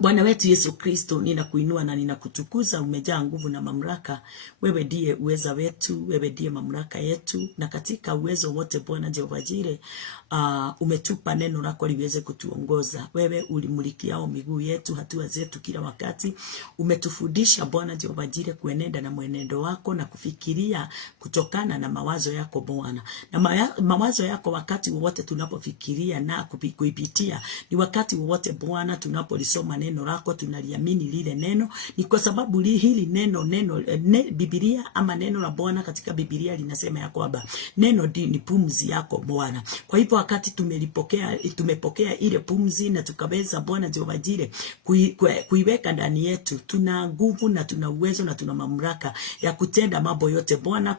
Bwana wetu Yesu Kristo, ninakuinua na ninakutukuza. Umejaa nguvu na mamlaka. Wewe ndiye uweza wetu, wewe ndiye mamlaka yetu, na katika uwezo wote Bwana Jehova Jire, umetupa neno lako liweze kutuongoza. Wewe ulimulikiao miguu yetu, hatua zetu kila wakati. Umetufundisha Bwana Jehova Jire kuenenda na mwenendo wako na kufikiria kutokana na mawazo yako Bwana. Na mawazo yako wakati wowote tunapofikiria na kuipitia, ni wakati wowote Bwana tunapolisoma neno lako tunaliamini lile neno. Ni kwa sababu hili neno Biblia ama neno la Bwana katika Biblia linasema ya kwamba neno ni pumzi yako Bwana. Kwa hivyo wakati tumepokea ile pumzi na tukaweza Bwana Jehova Jire kuiweka ndani yetu, tuna nguvu na tuna uwezo na tuna mamlaka ya kutenda mambo yote Bwana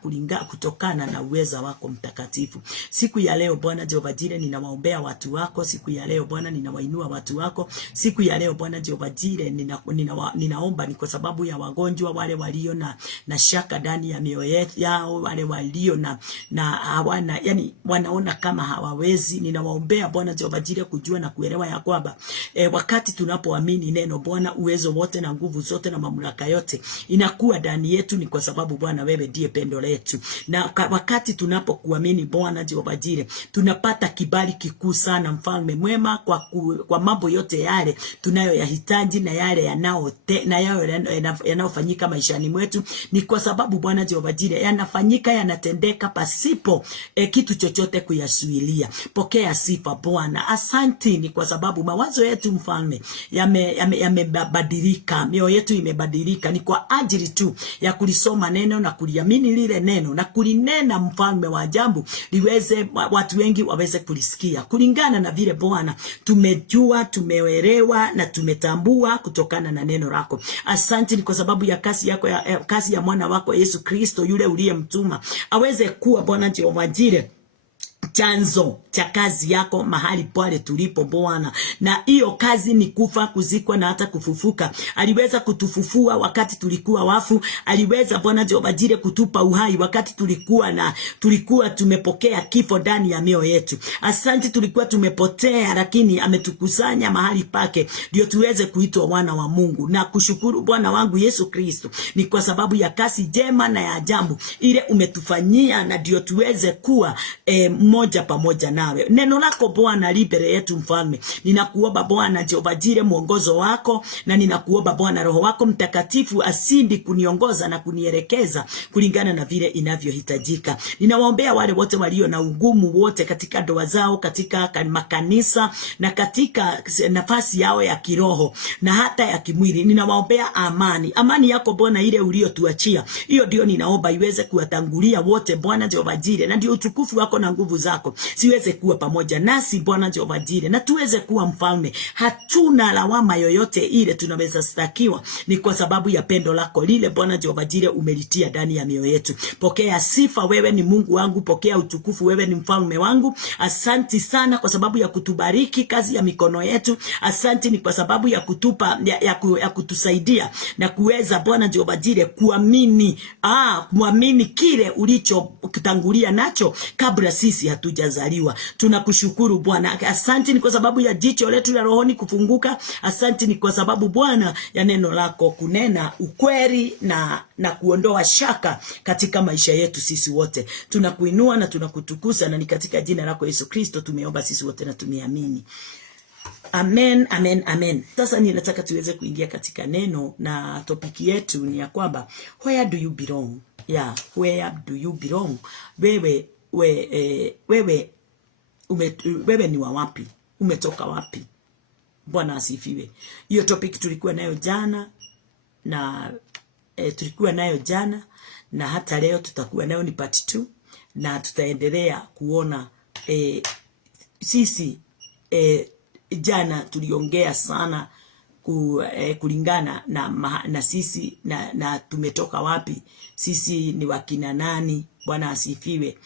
kutokana na uweza wako mtakatifu. Siku ya leo Bwana Jehova Jire, ninawaombea watu wako. Siku ya leo Bwana, ninawainua watu wako. Siku ya leo Bwana Jehova Jire, ninaomba ni kwa sababu ya wagonjwa, wale walio na shaka ndani ya mioyo yao, wale walio na hawana, yani wanaona kama hawawezi. Ninawaombea Bwana Jehova Jire kujua na kuelewa ya kwamba wakati tunapoamini neno Bwana, uwezo wote na nguvu zote na mamlaka yote inakuwa ndani yetu. Ni kwa sababu Bwana wewe ndiye pendo letu, na wakati tunapokuamini Bwana Jehova Jire, tunapata kibali kikuu sana, mfalme mwema, kwa mambo yote yale tunayoyahitaji na yale yanayofanyika maishani mwetu. Ni kwa sababu Bwana Jehova Jire yanafanyika, yanatendeka pasipo kitu chochote kuyasuilia. Pokea sifa Bwana. Asante ni kwa sababu mawazo yetu mfalme yamebadilika, mioyo yetu imebadilika. Ni kwa ajili tu ya kulisoma neno na kuliamini lile neno na kulinena mfalme wa ajabu, liweze watu wengi waweze kulisikia kulingana na vile Bwana tumejua, tumeelewa na tumetambua kutokana na neno lako. Asante ni kwa sababu ya kazi ya mwana wako Yesu Kristo, yule uliyemtuma aweze kuwa Bwana Jehova Jire chanzo cha kazi yako mahali pale tulipo Bwana. Na hiyo kazi ni kufa, kuzikwa na hata kufufuka. Aliweza kutufufua wakati tulikuwa wafu. Aliweza Bwana Jehova Jire kutupa uhai wakati tulikuwa tumepokea kifo ndani ya mioyo yetu. Asante, tulikuwa tumepotea, lakini ametukusanya mahali pake ndio tuweze kuitwa wana wa Mungu. Na kushukuru Bwana wangu Yesu Kristo, ni kwa sababu ya kazi jema na ya ajabu ile umetufanyia, na ndio tuweze kuwa moja pamoja nawe. Neno lako Bwana libere yetu mfalme. Ninakuomba Bwana Jehova Jire mwongozo wako, na ninakuomba Bwana Roho wako Mtakatifu asindi kuniongoza na kunielekeza kulingana na vile inavyohitajika. Ninawaombea wale wote walio na ugumu wote katika ndoa zao, katika makanisa na katika nafasi yao ya kiroho na hata ya kimwili. Ninawaombea amani yako Bwana ile uliotuachia. Hiyo ndio ninaomba iweze kuwatangulia wote Bwana Jehova Jire, na ndio utukufu wako na nguvu zako siweze kuwa pamoja nasi Bwana Jehova Jire, na tuweze kuwa mfalme. Hatuna lawama yoyote ile tunaweza stakiwa, ni kwa sababu ya pendo lako lile Bwana Jehova Jire umelitia ndani ya mioyo yetu. Pokea sifa, wewe ni Mungu wangu. Pokea utukufu, wewe ni mfalme wangu. Asante sana kwa sababu ya kutubariki kazi ya mikono yetu. Asante ni kwa sababu ya kutupa ya kutusaidia na kuweza Bwana Jehova Jire kuamini kile ulichokutangulia nacho kabla sisi hatujazaliwa. Tunakushukuru Bwana. Asante ni kwa sababu ya jicho letu la rohoni kufunguka. Asante ni kwa sababu Bwana ya neno lako kunena ukweli na kuondoa shaka katika maisha yetu sisi wote. Tunakuinua na tunakutukuza, na ni katika jina lako Yesu Kristo tumeomba sisi wote na tumeamini. Amen, amen, amen. Sasa ninataka tuweze kuingia katika neno, na topiki yetu ni ya kwamba where do you belong? Where do you belong? Wewe ni wa wapi? Umetoka wapi? Bwana asifiwe. Hiyo topic tulikuwa nayo jana na hata leo tutakuwa nayo, ni part 2, na tutaendelea kuona sisi jana tuliongea sana kulingana na sisi na tumetoka wapi, sisi ni wakina nani. Bwana asifiwe.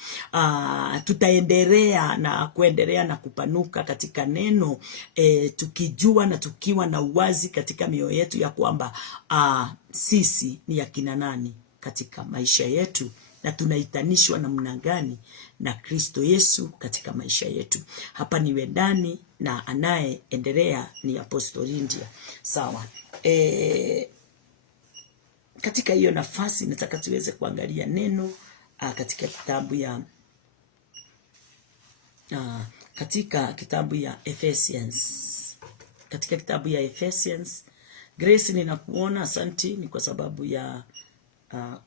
Tutaendelea na kupanuka katika neno, tukijua na tukiwa na uwazi katika mioyo yetu ya kwamba sisi ni akina nani katika maisha yetu, na tunaitanishwa namna gani na Kristo Yesu katika maisha yetu. Hapa niwe ndani na anayeendelea ni Apostle Lydia. Sawa. Katika hiyo nafasi nataka tuweze kuangalia neno katika kitabu ya katika kitabu ya Ephesians. Katika kitabu ya Ephesians. Grace, ninakuona, asante, ni kwa sababu ya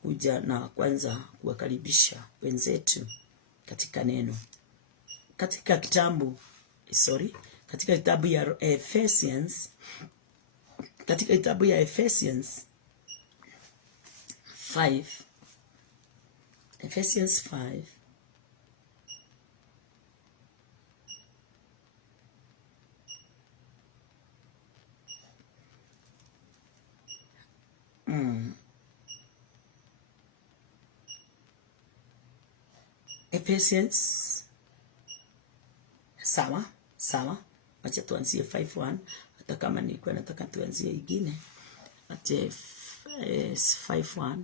kuja na kwanza kuwakaribisha wenzetu katika neno. Katika kitabu ya Ephesians, katika kitabu ya Ephesians 5, Ephesians 5 Ephesians, sawa, acha tuanzie 5:1, hata kama nilikuwa nataka tuanzie ingine. Acha 5:1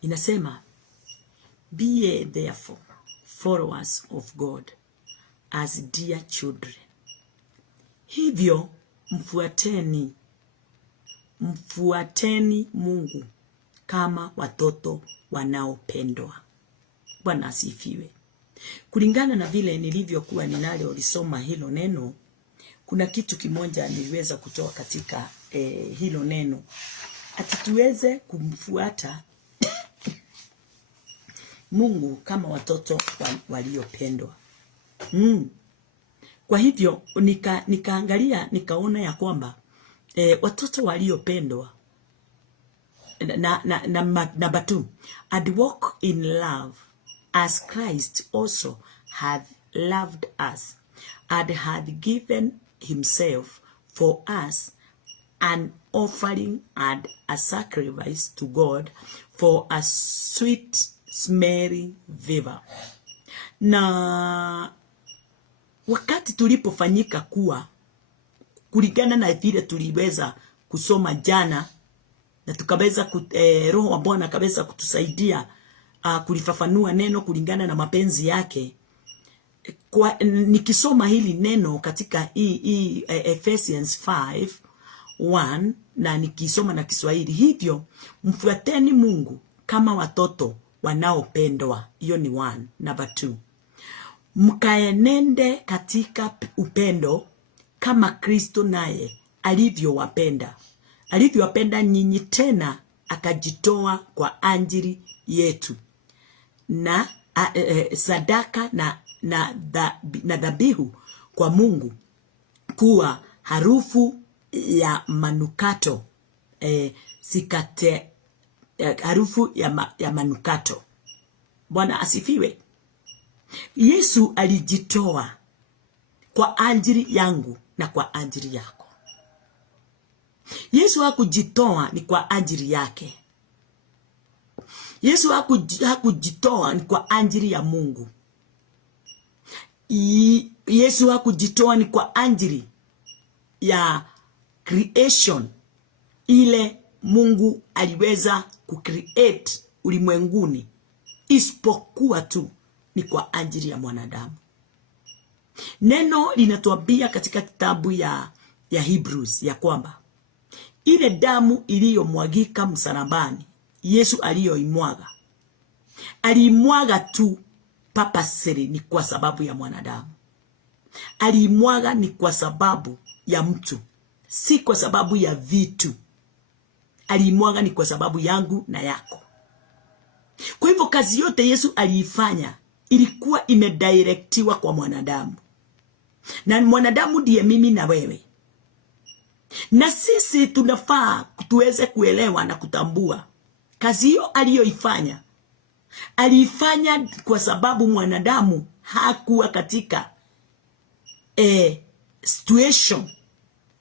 inasema, be ye therefore followers of God as dear children. Hivyo mfuateni Mungu kama watoto wanaopendwa. Bwana asifiwe. Kulingana na vile nilivyokuwa ninalolisoma hilo neno, kuna kitu kimoja niliweza kutoa katika hilo neno. Atatuweze kumfuata Mungu kama watoto waliopendwa. Kwa hivyo nikaangalia nikaona ya kwamba watoto waliopendwa na batu, and walk in love as Christ also hath loved us and hath given himself for us, an offering and a sacrifice to God for a sweet smelling savor. Na wakati tulipofanyika kuwa kulingana na vile tuliweza kusoma jana, na tukaweza Roho wa Bwana akaweza kutusaidia kulifafanua neno kulingana na mapenzi yake. Kwa nikisoma hili neno katika hii Ephesians 5:1 na nikisoma na Kiswahili, hivyo mfuateni Mungu kama watoto wanaopendwa. Hiyo ni 1. Number 2, mkaenende katika upendo kama Kristo naye alivyowapenda nyinyi, tena akajitoa kwa ajili yetu na sadaka na dhabihu kwa Mungu kuwa harufu ya manukato, harufu ya manukato. Bwana asifiwe. Yesu alijitoa kwa ajili yangu na kwa ajili yako. Yesu hakujitoa ni kwa ajili yake. Yesu hakujitoa ni kwa ajili ya Mungu. Yesu hakujitoa ni kwa ajili ya creation ile Mungu aliweza kucreate ulimwenguni, isipokuwa tu ni kwa ajili ya mwanadamu. Neno linatuambia katika kitabu ya Hebrews ya kwamba ile damu iliyomwagika msalabani, Yesu aliimwaga tu purposely, ni kwa sababu ya mwanadamu. Aliimwaga ni kwa sababu ya mtu, si kwa sababu ya vitu. Aliimwaga ni kwa sababu yangu na yako. Kwa hivyo kazi yote Yesu aliifanya ilikuwa imedirectiwa kwa mwanadamu. Na mwanadamu ndiye mimi na wewe. Na sisi tunafaa tuweze kuelewa na kutambua kazi hiyo aliyoifanya. Aliifanya kwa sababu mwanadamu hakuwa katika situation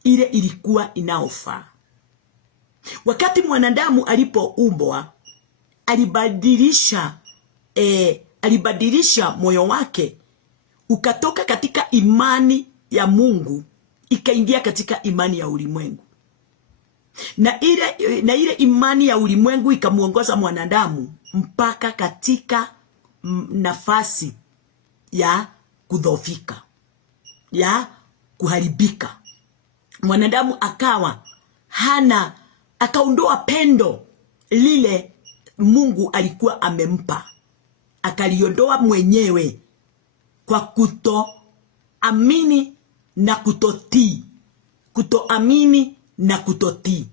ile ilikuwa inaofaa. Wakati mwanadamu alipoumbwa, alibadilisha moyo wake, ukatoka katika imani ya Mungu ikaingia katika imani ya ulimwengu. Na ile imani ya ulimwengu ikamuongoza mwanadamu mpaka katika nafasi ya kudhoofika, ya kuharibika. Mwanadamu akaondoa pendo lile Mungu alikuwa amempa, akaliondoa mwenyewe kwa kutoamini na kutotii. Kutoamini na kutotii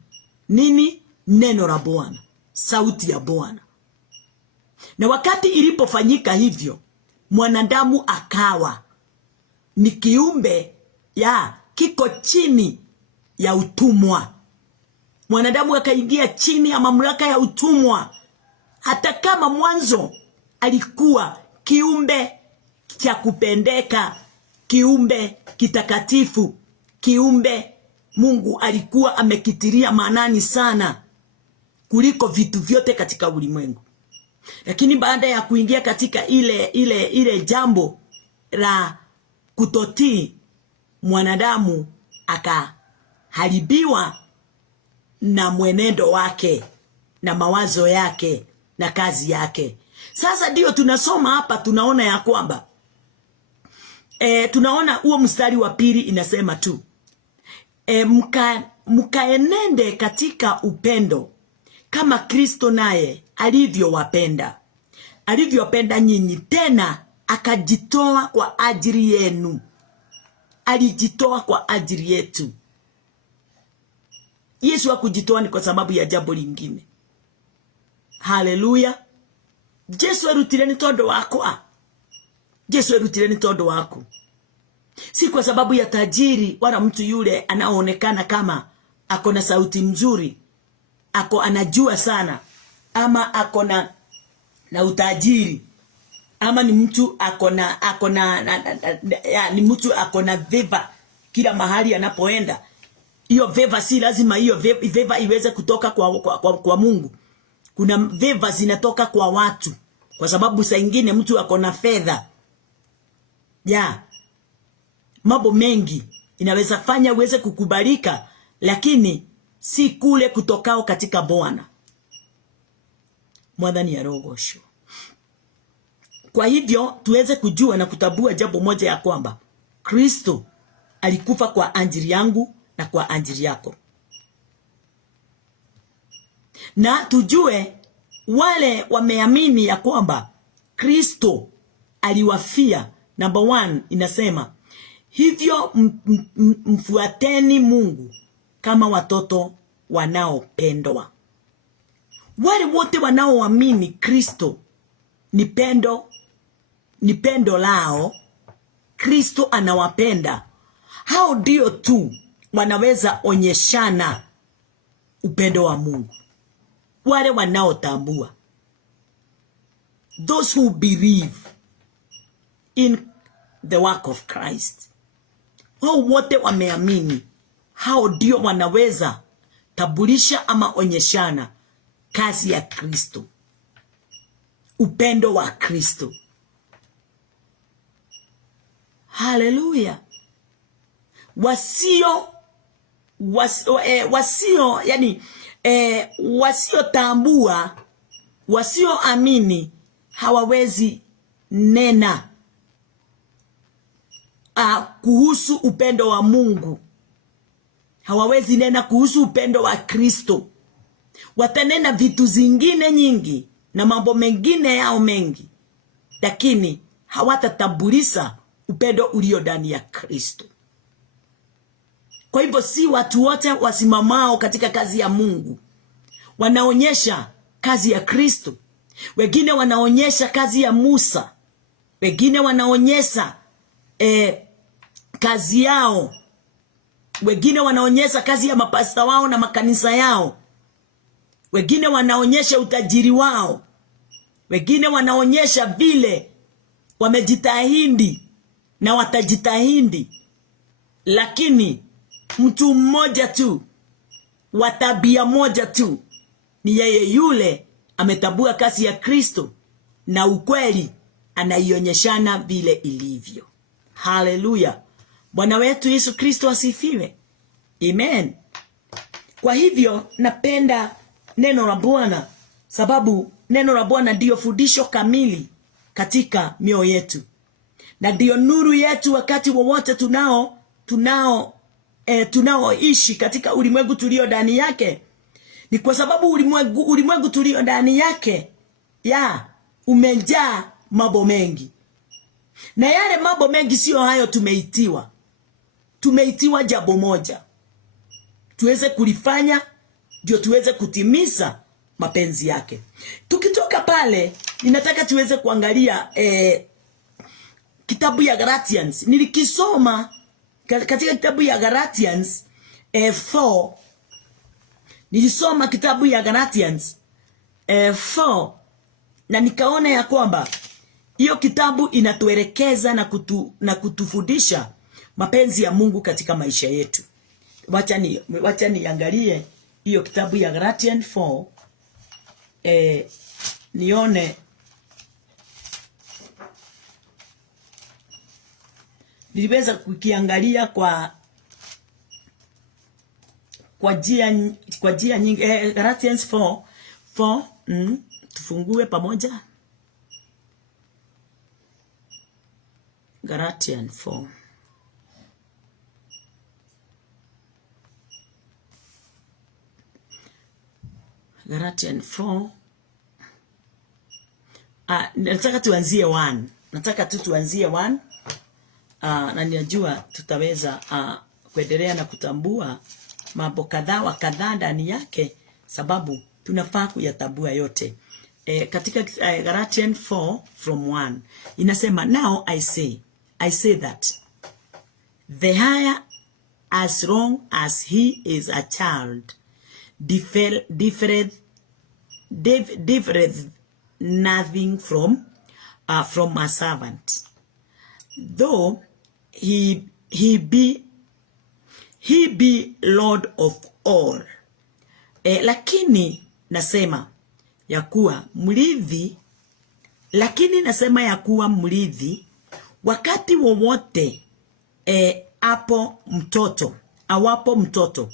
nini? Neno la Bwana, sauti ya Bwana. Na wakati ilipofanyika hivyo, mwanadamu akawa ni kiumbe kiko chini ya utumwa. Mwanadamu akaingia chini ya mamlaka ya utumwa, hata kama mwanzo alikuwa kiumbe cha kupendeka, kiumbe kitakatifu, kiumbe Mungu alikuwa amekitiria maanani sana kuliko vitu vyote katika ulimwengu. Lakini baada ya kuingia katika ile jambo la kutotii, mwanadamu akaharibiwa na mwenendo wake na mawazo yake na kazi yake. Sasa ndio tunasoma hapa, tunaona ya kwamba tunaona huo mstari wa pili inasema tu mkaenende katika upendo kama Kristo naye alivyowapenda nyinyi, tena akajitoa kwa ajili yenu. Alijitoa kwa ajili yetu. Yesu hakujitoa ni kwa sababu ya jambo lingine. Haleluya. Yesu arutire ni todo wakwa. Yesu arutire ni todo wako. Si kwa sababu ya tajiri wala mtu yule anaonekana kama akona sauti mzuri, anajua sana, ama akona na utajiri, ama ni mtu ni mtu akona veva kila mahali anapoenda. Hiyo veva si lazima hiyo veva iweze kutoka kwa Mungu. Kuna veva zinatoka kwa watu, kwa sababu saa nyingine mtu akona fedha. Mambo mengi inaweza fanya uweze kukubalika, lakini si kule kutokao katika Bwana. Mwadhani ya rogosho. Kwa hivyo tuweze kujua na kutambua jambo moja, ya kwamba Kristo alikufa kwa ajili yangu na kwa ajili yako. Na tujue wale wameamini ya kwamba Kristo aliwafia. Number 1 inasema hivyo mfuateni Mungu kama watoto wanaopendwa. Wale wote wanaoamini Kristo ni pendo lao, Kristo anawapenda, hao ndio tu wanaweza onyeshana upendo wa Mungu. Wale wanaotambua, those who believe in the work of Christ, hao wote wameamini, hao ndio wanaweza tabulisha ama onyeshana kazi ya Kristo, upendo wa Kristo. Haleluya. Wasiotambua, wasioamini hawawezi nena kuhusu upendo wa Mungu. Hawawezi nena kuhusu upendo wa Kristo. Watanena vitu zingine nyingi na mambo mengine yao mengi, lakini hawatatambulisha upendo ulio ndani ya Kristo. Kwa hivyo si watu wote wasimamao katika kazi ya Mungu wanaonyesha kazi ya Kristo. Wengine wanaonyesha kazi ya Musa, wengine wanaonyesha kazi yao, wengine wanaonyesha kazi ya mapasta wao na makanisa yao, wengine wanaonyesha utajiri wao, wengine wanaonyesha vile wamejitahidi na watajitahidi. Lakini mtu mmoja tu wa tabia moja tu ni yeye yule ametambua kazi ya Kristo na ukweli anaionyeshana vile ilivyo. Haleluya. Bwana wetu Yesu Kristo asifiwe. Amen. Kwa hivyo napenda neno la Bwana, sababu neno la Bwana ndio fundisho kamili katika mioyo yetu, na ndio nuru yetu wakati wowote tunaoishi katika ulimwengu tulio ndani yake. Ni kwa sababu ulimwengu tulio ndani yake umejaa mambo mengi, na yale mambo mengi sio hayo tumeitiwa jambo moja, tuweze kulifanya ndio tuweze kutimiza mapenzi yake. Tukitoka pale, ninataka tuweze kuangalia kitabu ya Galatians. Nilikisoma katika kitabu ya Galatians 4. Nilisoma kitabu ya Galatians 4 na nikaona ya kwamba hiyo kitabu inatuelekeza na kutufundisha mapenzi ya Mungu katika maisha yetu. Wacha niangalie hiyo kitabu ya Galatians 4 nione niliweza kukiangalia kwa njia nyingi. Galatians 4 tufungue pamoja. Galatians 4. Galatians 4. Nataka tuanzie 1. Nataka tuanzie 1. Na ninajua tutaweza kuendelea na kutambua mambo kadhaa ndani yake, sababu tunafaa kuyatambua yote. Katika Galatians 4 from 1 inasema, now I say that the higher, as long as he is a child, differeth nothing from a servant, though he be Lord of all. Lakini nasema ya kuwa mrithi wakati wowote awapo mtoto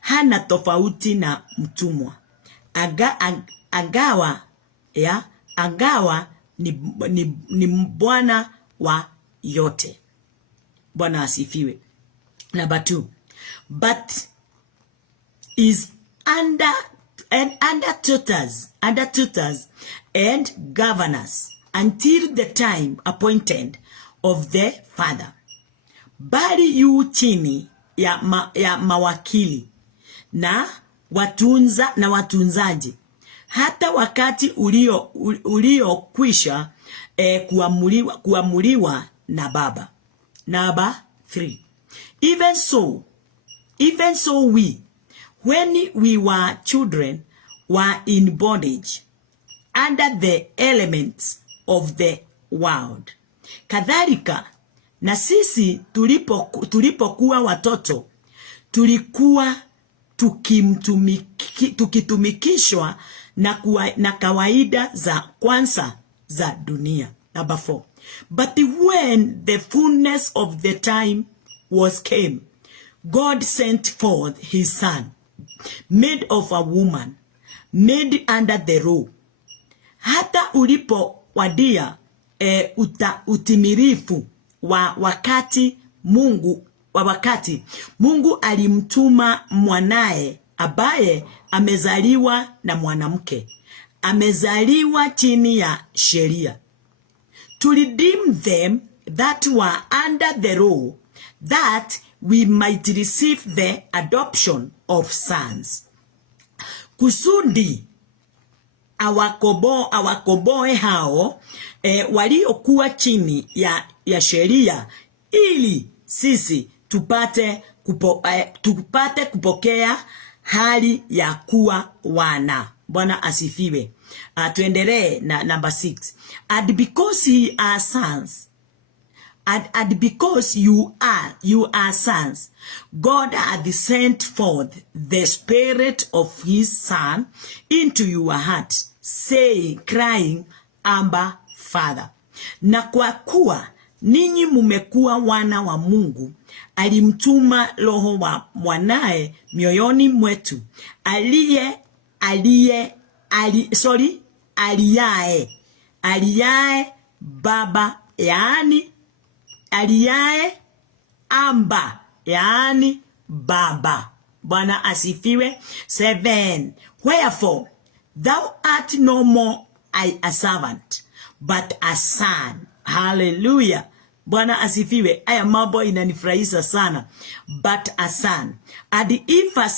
hana tofauti na mtumwa, angawa ni bwana wa yote. Bwana asifiwe. Number 2, but is under tutors and governors until the time appointed of the father. Bali yu chini ya mawakili na watunzaji hata wakati uliokwisha kuamuliwa na baba. Number 3, even so we, when we were children, were in bondage under the elements of the world. Kadhalika na sisi tulipokuwa watoto tulikuwa tukitumikishwa na kawaida za kwanza za dunia. Number 4, but when the fullness of the time came, God sent forth his son, made of a woman, made under the law. Hata ulipowadia utimilifu wa wakati, Mungu alimtuma mwanae ambaye amezaliwa na mwanamke, amezaliwa chini ya sheria, to redeem them that were under the law, that we might receive the adoption of sons. Kusudi awakomboe hao waliokuwa chini ya sheria, ili sisi tupate kupokea hali ya kuwa wana. Bwana asifiwe. Tuendelee na number 6. And because you are sons, God hath sent forth the Spirit of his Son into your heart, saying, crying, Abba, Father. Na kwa kuwa ninyi mumekuwa wana wa Mungu, alimtuma Roho wa mwanae mioyoni mwetu, aliaye baba yaani aliaye, amba yaani baba. Bwana asifiwe. 7. Wherefore thou art no more a servant, but a son. Hallelujah. Bwana asifiwe. Aya mambo inanifurahisha sana. But a son. And if a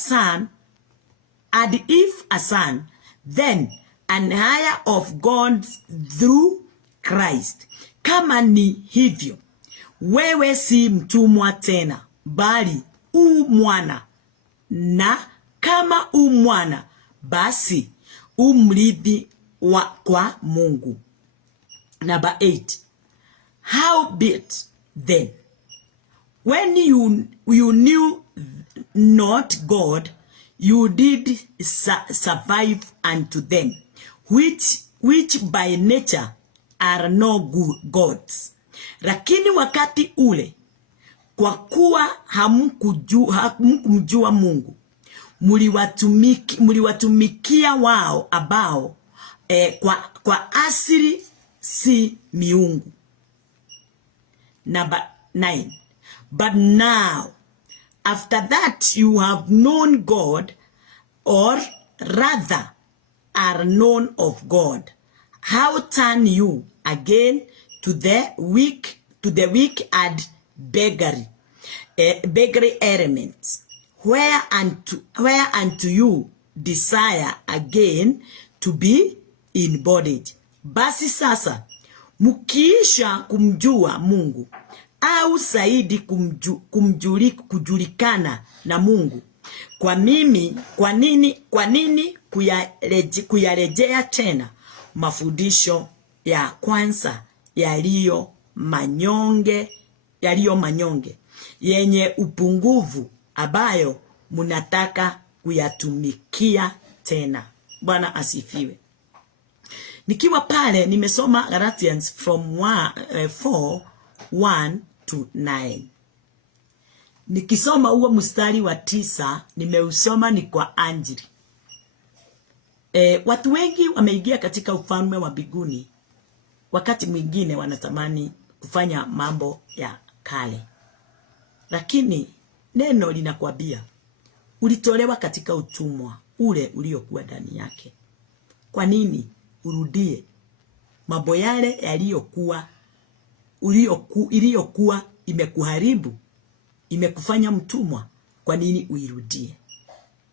son, then an heir of God through Christ. Kama ni hivyo, wewe si mtumwa tena, bali mwana. Na kama mwana, basi mrithi kwa Mungu. Number 8. Howbeit then, when you knew not God, you did survive unto them, which by nature are no gods. Lakini wakati ule, kwa kuwa hamkumjua Mungu, muliwatumikia wao ambao kwa asili si miungu. Number 9. But now, after that you have known God, or rather are known of God, how turn you again to the weak and beggarly elements, whereunto you desire again to be in bondage. Basi sasa mkiisha kumjua Mungu, au zaidi kujulikana na Mungu, kwa nini kuyarejea tena mafundisho ya kwanza yaliyo manyonge yenye upungufu, ambayo munataka kuyatumikia tena? Bwana asifiwe. Nikiwa pale nimesoma Galatians from 4:1-9. Nikisoma huo mstari wa 9, nimeusoma ni kwa Anjili. Watu wengi wameingia katika ufalme wa mbinguni, wakati mwingine wanatamani kufanya mambo ya kale. Lakini neno linakwambia ulitolewa katika utumwa ule uliokuwa ndani yake. Kwa nini urudie mambo yale iliyokuwa imekuharibu, imekufanya mtumwa? Kwa nini uirudie?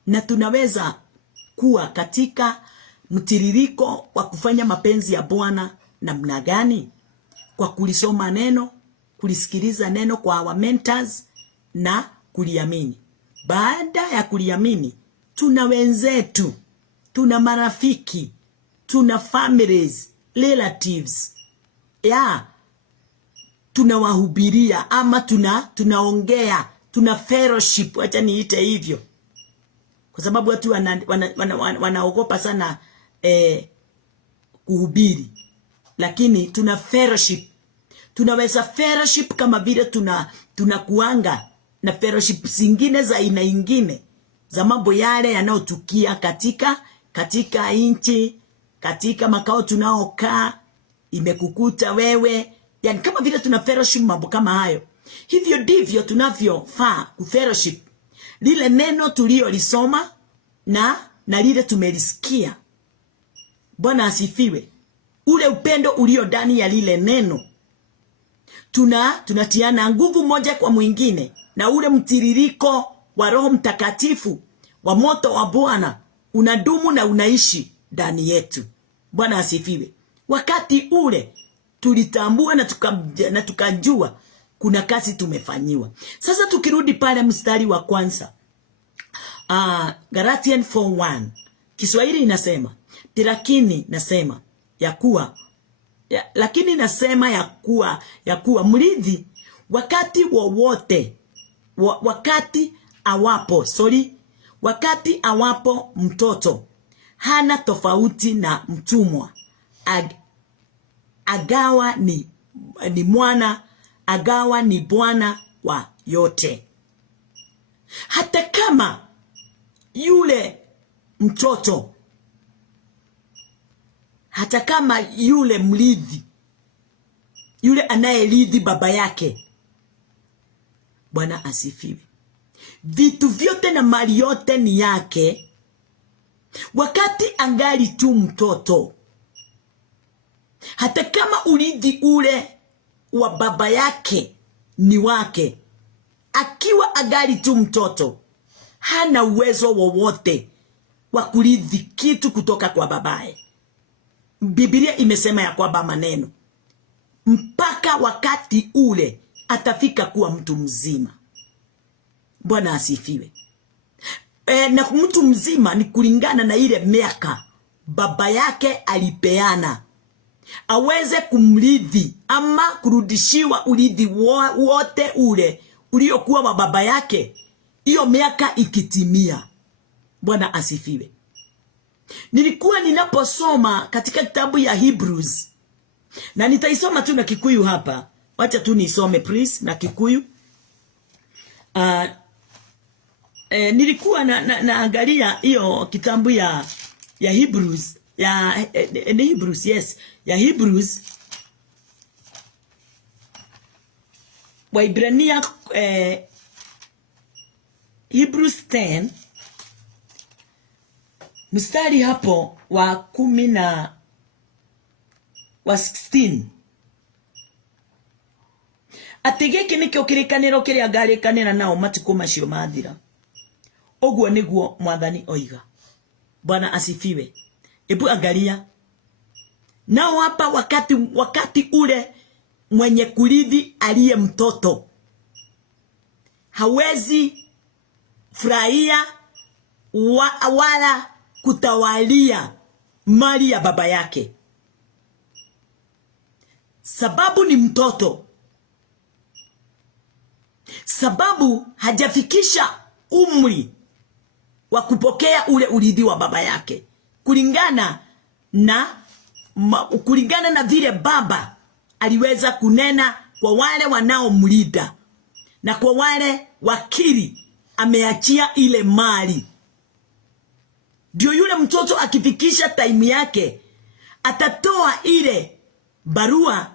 Na tunaweza kuwa katika mtiririko wa kufanya mapenzi ya Bwana namna gani? Kwa kulisoma neno, kulisikiliza neno kwa our mentors na kuliamini. Baada ya kuliamini, tuna wenzetu, tuna marafiki, tuna families, relatives. Tunawahubiria ama tunaongea, tuna fellowship, acha niite hivyo. Kwa sababu watu wanaogopa sana kuhubiri. Lakini tuna fellowship. Tunaweza fellowship kama vile tunakuanga na fellowship zingine za aina nyingine za mambo yale yanayotukia katika nchi, katika makao tunaokaa, imekukuta wewe. Yani kama vile tuna fellowship mambo kama hayo. Hivyo ndivyo tunavyofaa kufellowship lile neno tuliolisoma na lile tumelisikia. Bwana asifiwe. Ule upendo ulio ndani ya lile neno, tunatiana nguvu moja kwa mwingine, na ule mtiririko wa Roho Mtakatifu wa moto wa Bwana unadumu na unaishi ndani yetu. Bwana asifiwe. Wakati ule tulitambua na tukajua kuna kazi tumefanyiwa. Sasa tukirudi pale mstari wa kwanza, Galatians 4:1, Kiswahili inasema, lakini nasema ya kuwa mrithi wakati wowote, wakati awapo mtoto, hana tofauti na mtumwa, agawa ni mwana, agawa ni bwana wa yote. Hata kama yule mtoto, hata kama yule mrithi yule anayerithi baba yake. Bwana asifiwe. Vitu vyote na mali yote ni yake wakati angali tu mtoto. Hata kama urithi ule wa baba yake ni wake, akiwa angali tu mtoto hana uwezo wowote wa kurithi kitu kutoka kwa babaye. Biblia imesema ya kwamba maneno mpaka wakati ule atafika kuwa mtu mzima. Bwana asifiwe. Na mtu mzima ni kulingana na ile miaka baba yake alipeana aweze kumrithi ama kurudishiwa urithi wote ule uliokuwa wa baba yake, hiyo miaka ikitimia. Bwana asifiwe. Nilikuwa ninaposoma katika kitabu ya Hebrews, na nitaisoma tu na Kikuyu hapa. Wacha tu nisome please na Kikuyu. Nilikuwa naangalia hiyo kitabu ya Hebrews, Hebrews, yes, ya Hebrews, Waibrania, Hebrews 10 mstari hapo wa 10 na wa 16. Atigeki nikyo kirikaniro kiria ngarikanira nao matuko macio mathira. Oguo niguo Mwathani oiga. Bwana asifiwe. Ebu angalia. Nao hapa wakati ule mwenye kurithi aliye mtoto hawezi furahia wala kutawalia mali ya baba yake, sababu ni mtoto, sababu hajafikisha umri wa kupokea ule urithi wa baba yake, kulingana na vile baba aliweza kunena kwa wale wanaomlinda na kwa wale wakili ameachia ile mali. Ndio yule mtoto akifikisha time yake atatoa ile barua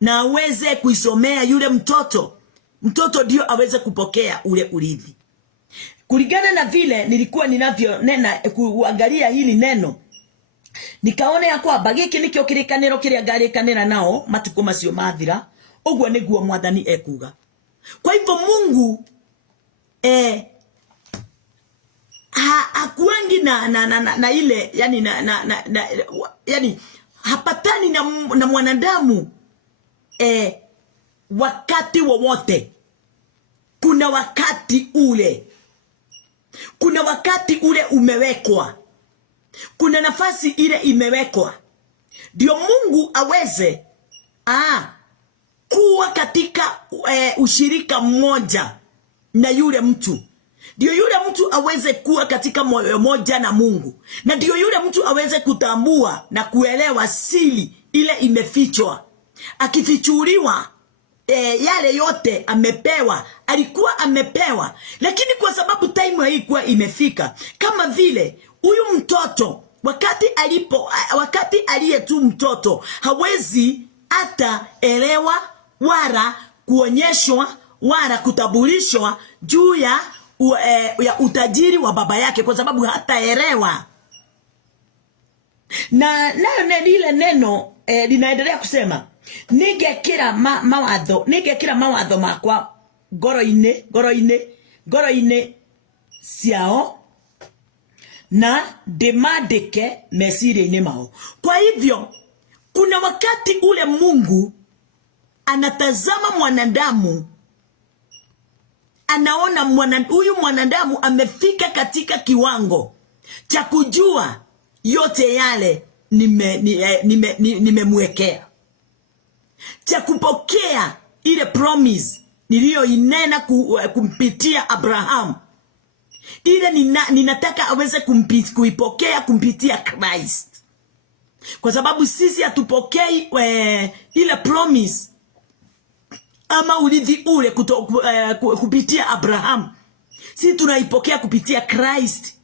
na aweze kuisomea yule mtoto ndio aweze kupokea ule urithi. Kulingana na vile nilikuwa ninavyo nena kuangalia hili neno, nikaona ya kwamba giki nikyo kirikaniro kiria ngarikanira nao matuko macio mathira. Uguo niguo Mwathani ekuga. Kwa hivyo Mungu hakuangi na ile yani hapatani na mwanadamu wakati wowote. Kuna wakati ule umewekwa, kuna nafasi ile imewekwa, ndio Mungu aweze kuwa katika ushirika mmoja na yule mtu, ndio yule mtu aweze kuwa katika moyo moja na Mungu, na ndio yule mtu aweze kutambua na kuelewa siri ile imefichwa. Akifichuliwa yale yote alikuwa amepewa, lakini kwa sababu time haikuwa imefika, kama vile huyu mtoto wakati aliye tu mtoto hawezi hata elewa wala kuonyeshwa wala kutabulishwa juu ya utajiri wa baba yake, kwa sababu hata elewa. Na lile neno linaendelea kusema ningekira mawatho makwa ngoro-ini ciao na ndimandike meciria-ini mao. Kwa hivyo kuna wakati ule Mungu anatazama mwanadamu, anaona huyu mwanadamu amefika katika kiwango cha kujua yote yale nimemwekea, cha kupokea ile promise niliyoinena kumpitia Abraham. Ile ninataka aweze kuipokea kumpitia Christ, kwa sababu sisi hatupokei ile promise ama urithi ule kupitia Abraham. Sisi tunaipokea kupitia Christ.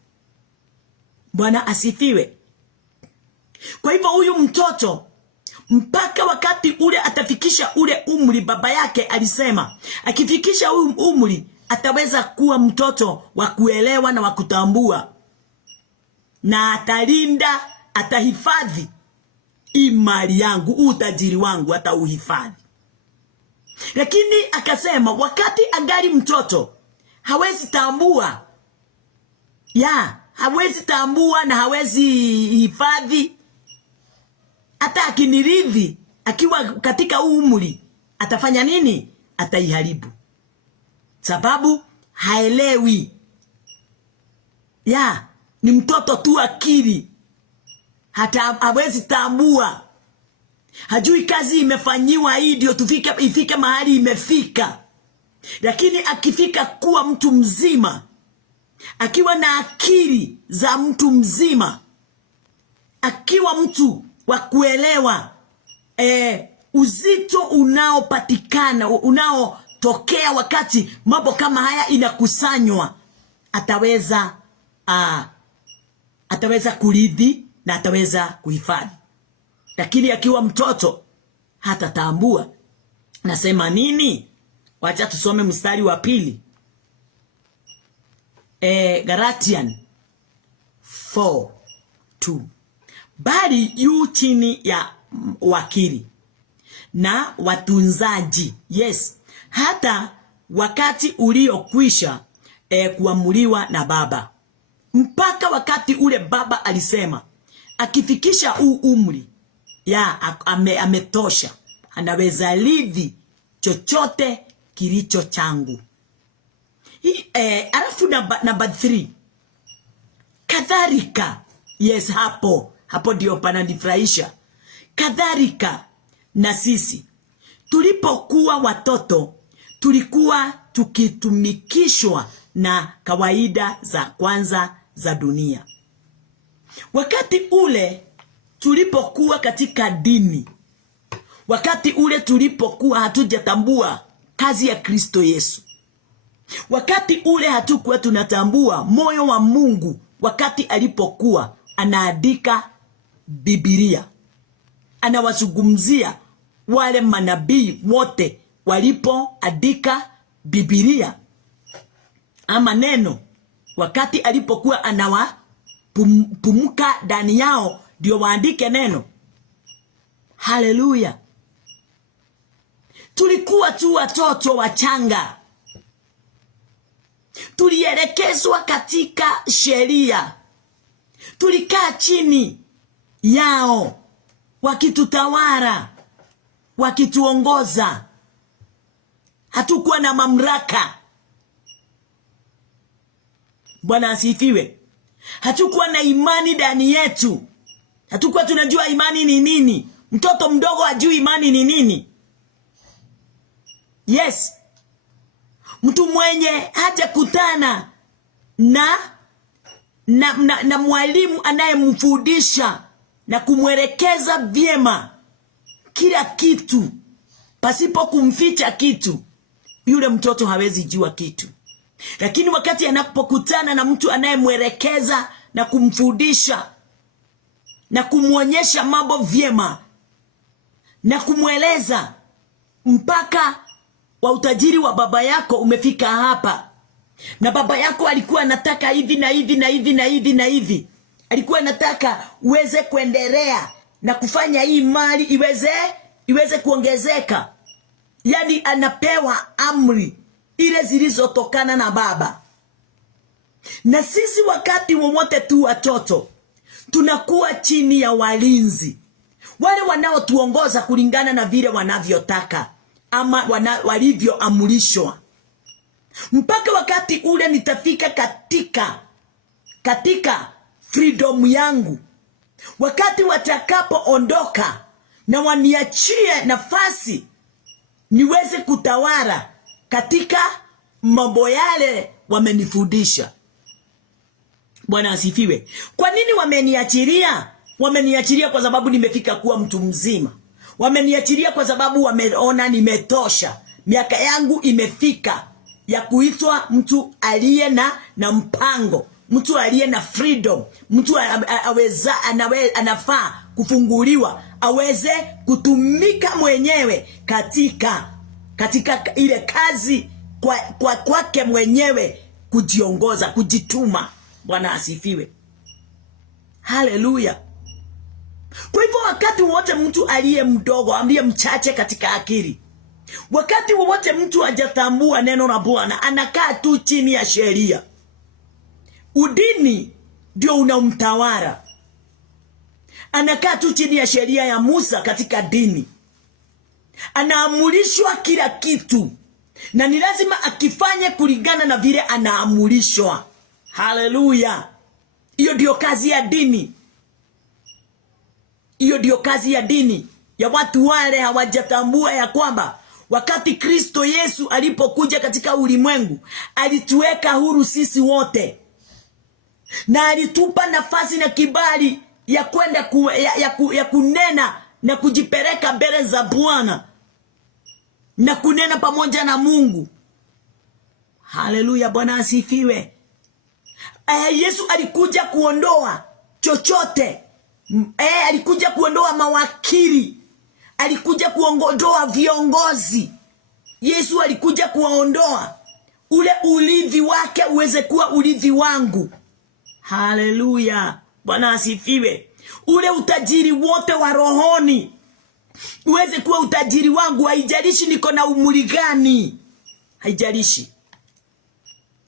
Bwana asifiwe. Kwa hivyo huyu mtoto mpaka wakati ule atafikisha ule umri. Baba yake alisema akifikisha umri ataweza kuwa mtoto wa kuelewa na wa kutambua, na atalinda, atahifadhi imali yangu, utajiri wangu atauhifadhi. Lakini akasema wakati angali mtoto hawezi tambua, hawezi tambua na hawezi hifadhi. Hata akinirithi akiwa katika umri atafanya nini? Ataiharibu, sababu haelewi. Ni mtoto tu, akili hata hawezi tambua, hajui kazi imefanyiwa hii ndio ifike mahali imefika. Lakini akifika kuwa mtu mzima, akiwa na akili za mtu mzima, akiwa mtu wa kuelewa uzito unaopatikana, unaotokea wakati mambo kama haya inakusanywa, ataweza kurithi na ataweza kuhifadhi. Lakini akiwa mtoto hatatambua. Nasema nini? Wacha tusome mstari wa 2. Galatians 4:2. Bali yu chini ya wakili na watunzaji, hata wakati uliokwisha kuamuliwa na Baba. Mpaka wakati ule Baba alisema akifikisha umri ametosha, anaweza rithi chochote kilicho changu. Alafu namba 3, kadhalika. Hapo ndio pananifurahisha. Kadhalika na sisi tulipokuwa watoto tulikuwa tukitumikishwa na kawaida za kwanza za dunia. Wakati ule tulipokuwa katika dini, wakati ule tulipokuwa hatujatambua kazi ya Kristo Yesu, wakati ule hatukuwa tunatambua moyo wa Mungu, wakati alipokuwa anaandika Biblia, anawazungumzia wale manabii wote walipoandika Biblia ama neno, wakati alipokuwa anawapumuka ndani yao ndio waandike neno. Haleluya! Tulikuwa tu watoto wachanga, tulielekezwa katika sheria, tulikaa chini yao wakitutawala, wakituongoza. Hatukuwa na mamlaka. Bwana asifiwe. Hatukuwa na imani ndani yetu. Hatukuwa tunajua imani ni nini. Mtoto mdogo hajui imani ni nini. Mtu mwenye hajakutana na mwalimu anayemfundisha na kumwelekeza vyema kila kitu pasipo kumficha kitu, yule mtoto hawezi jua kitu. Lakini wakati anapokutana na mtu anayemwelekeza na kumfundisha na kumwonyesha mambo vyema na kumweleza mpaka wa utajiri wa baba yako umefika hapa, na baba yako alikuwa anataka hivi na hivi na hivi na hivi na hivi, alikuwa anataka uweze kuendelea na kufanya hii mali iweze kuongezeka. Yani anapewa amri ile zilizotokana na baba. Na sisi wakati wowote tu watoto tunakuwa chini ya walinzi, wale wanaotuongoza kulingana na vile wanavyotaka ama walivyoamrishwa. Mpaka wakati ule nitafika katika freedom yangu, wakati watakapoondoka na waniachie nafasi niweze kutawala katika mambo yale wamenifundisha. Bwana asifiwe. Kwa nini wameniachilia? Wameniachilia kwa sababu nimefika kuwa mtu mzima. Wameniachilia kwa sababu wameona nimetosha. Miaka yangu imefika ya kuitwa mtu aliye na mpango mtu aliye na freedom, mtu anafaa kufunguliwa aweze kutumika mwenyewe katika ile kazi kwake mwenyewe, kujiongoza, kujituma. Bwana asifiwe. Haleluya. Kwa hivyo wakati wote mtu aliye mdogo, aliye mchache katika akili, wakati wote mtu hajatambua neno la Bwana, anakaa tu chini ya sheria. Udini ndio unamtawala. Anakaa tu chini ya sheria ya Musa katika dini. Anaamrishwa kila kitu, na ni lazima akifanye kulingana na vile anaamrishwa. Haleluya. Hiyo ndio kazi ya dini. Hiyo ndio kazi ya dini ya watu wale hawajatambua ya kwamba wakati Kristo Yesu alipokuja katika ulimwengu, alituweka huru sisi wote, na alitupa nafasi na kibali ya kwenda ya kunena na kujipeleka mbele za Bwana na kunena pamoja na Mungu. Haleluya. Bwana asifiwe. Yesu alikuja kuondoa chochote. Alikuja kuondoa mawakili, alikuja kuondoa viongozi. Yesu alikuja kuondoa ule ulivi wake uweze kuwa ulivi wangu. Haleluya. Bwana asifiwe. Ule utajiri wote wa rohoni uweze kuwa utajiri wangu. Haijalishi niko na umri gani, haijalishi,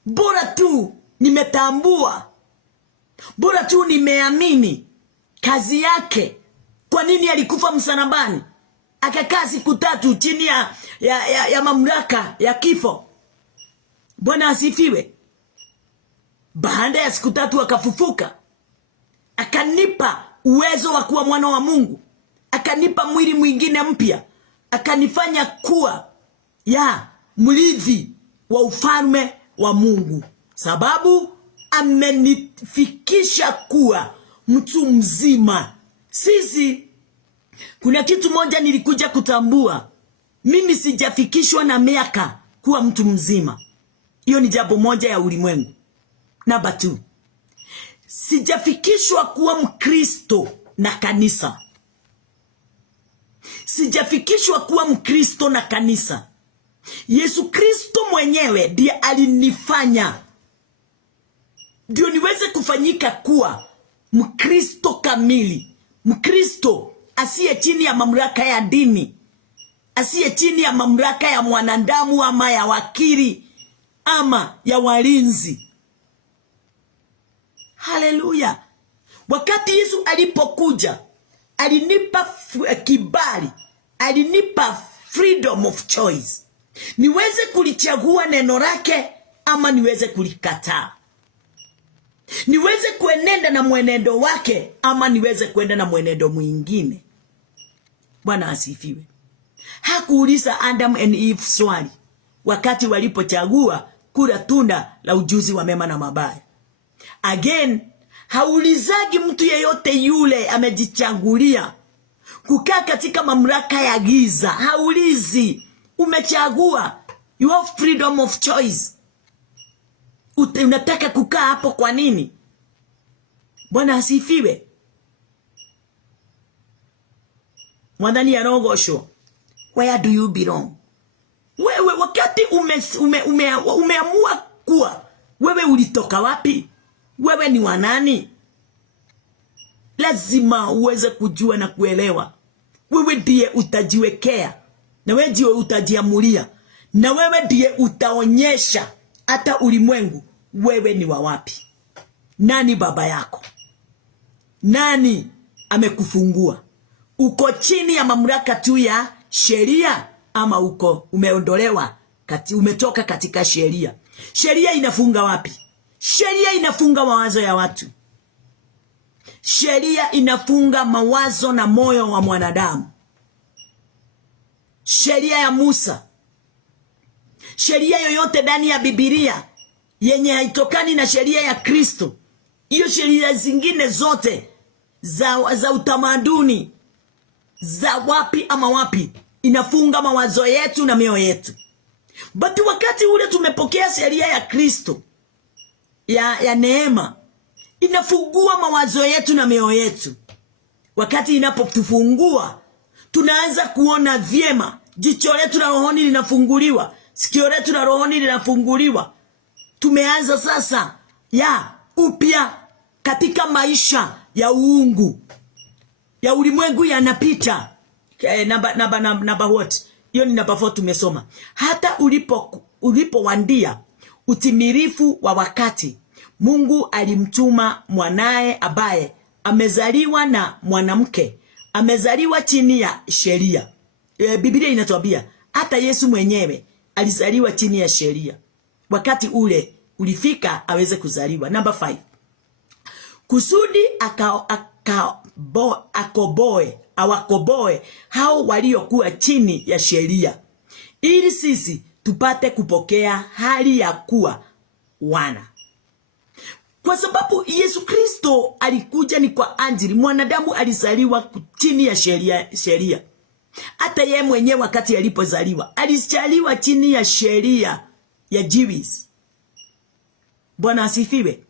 bora tu nimetambua, bora tu nimeamini kazi yake. Kwa nini alikufa msalabani, akakaa siku 3 chini ya mamlaka ya kifo? Bwana asifiwe. Baada ya siku 3 akafufuka, akanipa uwezo wa kuwa mwana wa Mungu, akanipa mwili mwingine mpya, akanifanya kuwa mrithi wa ufalme wa Mungu, sababu amenifikisha kuwa mtu mzima. Sisi, kuna kitu moja nilikuja kutambua, mimi sijafikishwa na miaka kuwa mtu mzima. Hiyo ni jambo moja ya ulimwengu. Number 2, sijafikishwa kuwa Mkristo na kanisa. Sijafikishwa kuwa Mkristo na kanisa. Yesu Kristo mwenyewe ndiye alinifanya ndio niweze kufanyika kuwa Mkristo kamili. Mkristo asiye chini ya mamlaka ya dini, asiye chini ya mamlaka ya mwanadamu ama ya wakili ama ya walinzi. Haleluya. Wakati Yesu alipokuja, alinipa kibali, alinipa freedom of choice, niweze kulichagua neno lake ama niweze kulikataa, niweze kuenenda na mwenendo wake ama niweze kuenda na mwenendo mwingine. Bwana asifiwe. Hakuuliza Adam and Eve swali wakati walipochagua kula tunda la ujuzi wa mema na mabaya. Again, haulizagi mtu yeyote yule amejichagulia kukaa katika mamlaka ya giza. Haulizi, umechagua, you have freedom of choice. Unataka kukaa hapo kwa nini? Bwana asifiwe. Mwadhani ya rogosho, where do you belong? Wewe wakati umeamua kuwa, wewe ulitoka wapi? Wewe ni wanani? Lazima uweze kujua na kuelewa. Wewe ndiye utajiwekea, na wewe ndiye utajiamulia, na wewe ndiye utaonyesha hata ulimwengu wewe ni wa wapi. Nani baba yako? Nani amekufungua? Uko chini ya mamlaka tu ya sheria ama umeondolewa umetoka katika sheria? Sheria inafunga wapi? Sheria inafunga mawazo ya watu. Sheria inafunga mawazo na moyo wa mwanadamu. Sheria ya Musa, sheria yoyote ndani ya Biblia yenye haitokani na sheria ya Kristo, hiyo sheria zingine zote za utamaduni, za wapi ama wapi, inafunga mawazo yetu na mioyo yetu. But wakati ule tumepokea sheria ya Kristo, ya neema inafungua mawazo yetu na mioyo yetu. Wakati inapotufungua, tunaanza kuona vyema. Jicho letu la rohoni linafunguliwa, sikio letu la rohoni linafunguliwa. Tumeanza sasa upya katika maisha ya uungu. Ya ulimwengu yanapita. Namba what? Hiyo ni namba 4 tumesoma. Hata ulipowandia utimilifu wa wakati, Mungu alimtuma mwanae ambaye amezaliwa na mwanamke, amezaliwa chini ya sheria. Biblia inatuambia hata Yesu mwenyewe alizaliwa chini ya sheria. Wakati ule ulifika aweze kuzaliwa. Namba 5. Kusudi awakoboe hao waliokuwa chini ya sheria, ili sisi tupate kupokea hali ya kuwa wana. Kwa sababu Yesu Kristo alikuja ni kwa ajili mwanadamu alizaliwa chini ya sheria. Hata yeye mwenyewe wakati alipozaliwa alizaliwa chini ya sheria ya Jews. Bwana asifiwe.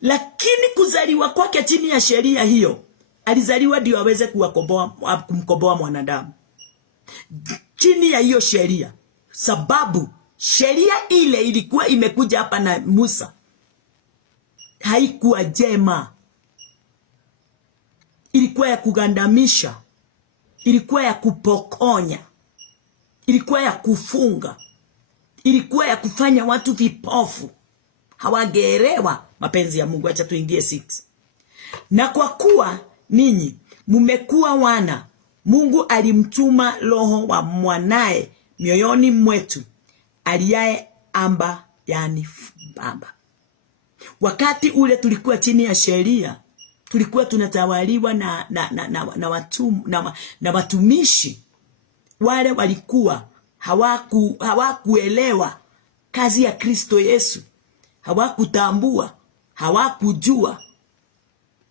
Lakini kuzaliwa kwake chini ya sheria hiyo, alizaliwa ndio aweze kumkomboa mwanadamu chini ya hiyo sheria. Sababu sheria ile ilikuwa imekuja hapa na Musa, haikuwa jema. Ilikuwa ya kugandamisha, ilikuwa ya kupokonya, ilikuwa ya kufunga, ilikuwa ya kufanya watu vipofu. Hawageelewa mapenzi ya Mungu. Acha tuingie 6. Na kwa kuwa ninyi mmekuwa wana, Mungu alimtuma roho wa mwanae mioyoni mwetu, aliaye amba, yani baba. Wakati ule tulikuwa chini ya sheria, tulikuwa tunatawaliwa na watumishi. Wale walikuwa hawakuelewa kazi ya Kristo Yesu. Hawakutambua, hawakujua.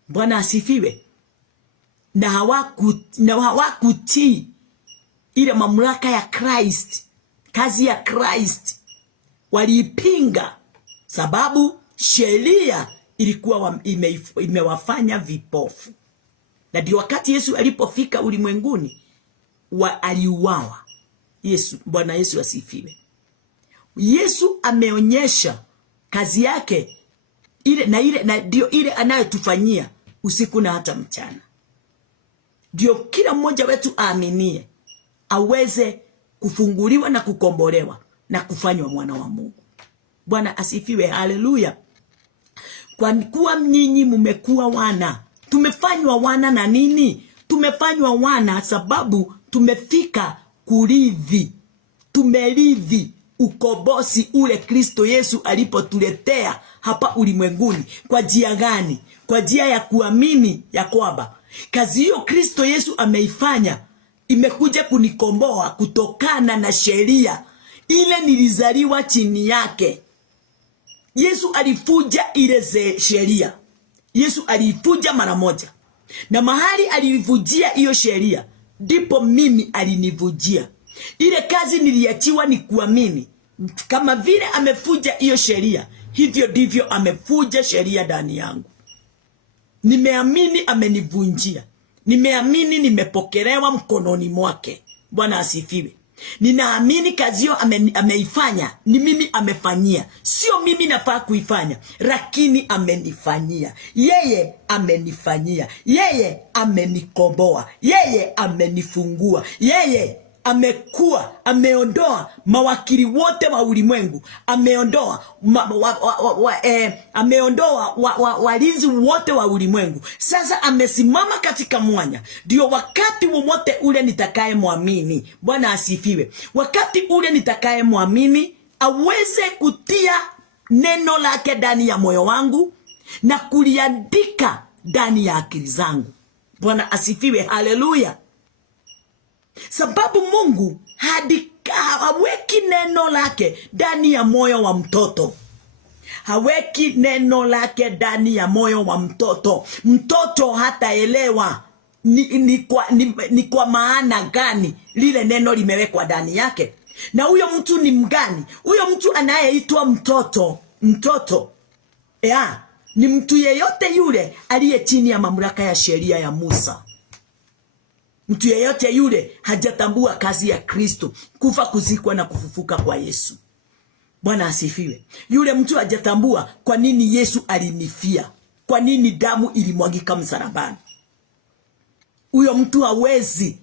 Bwana asifiwe. Na hawakutii ile mamlaka ya Christ, kazi ya Christ. Waliipinga sababu sheria ilikuwa imewafanya vipofu. Na ndio wakati Yesu alipofika ulimwenguni aliuawa. Bwana Yesu asifiwe. Yesu ameonyesha kazi yake ndio ile anayotufanyia usiku na hata mchana. Ndio kila mmoja wetu aaminie aweze kufunguliwa na kukombolewa na kufanywa mwana wa Mungu. Bwana asifiwe. Haleluya. Kwa kuwa nyinyi mmekuwa wana. Tumefanywa wana na nini? Tumefanywa wana sababu tumefika kurithi. Tumerithi ukombozi ule Kristo Yesu alipotuletea hapa ulimwenguni. Kwa njia gani? Kwa njia ya kuamini ya kwamba kazi hiyo Kristo Yesu ameifanya, imekuja kunikomboa kutokana na sheria ile nilizaliwa chini yake. Yesu alifuja ile sheria. Yesu alifuja mara moja. Na mahali alivujia hiyo sheria, ndipo mimi alinivujia. Ile kazi niliachiwa ni kuamini. Kama vile amefuja hiyo sheria, hivyo ndivyo amefuja sheria ndani yangu. Nimeamini amenivunjia. Nimeamini nimepokelewa mkononi mwake. Bwana asifiwe. Ninaamini kazi hiyo ameifanya, ni mimi amefanyia. Sio mimi nafaa kuifanya, lakini amenifanyia. Yeye amenifanyia. Yeye amenikomboa. Yeye amenifungua. Yeye ameondoa mawakili wote wa ulimwengu. Ameondoa walinzi wote wa ulimwengu. Sasa amesimama katika mwanya. Ndio wakati wowote ule nitakaye muamini. Bwana asifiwe. Wakati ule nitakaye muamini aweze kutia neno lake ndani ya moyo wangu na kuliandika ndani ya akili zangu. Bwana asifiwe. Haleluya. Sababu Mungu haweki neno lake ndani ya moyo wa mtoto. Haweki neno lake ndani ya moyo wa mtoto. Mtoto hataelewa ni kwa maana gani lile neno limewekwa ndani yake. Na huyo mtu ni mgani? Huyo mtu anayeitwa mtoto mtoto. Ni mtu yeyote yule aliye chini ya mamlaka ya sheria ya Musa. Mtu yeyote yule hajatambua kazi ya Kristo, kufa, kuzikwa na kufufuka kwa Yesu. Bwana asifiwe. Yule mtu hajatambua kwa nini Yesu alinifia, kwa nini damu ilimwagika msalabani. Huyo mtu hawezi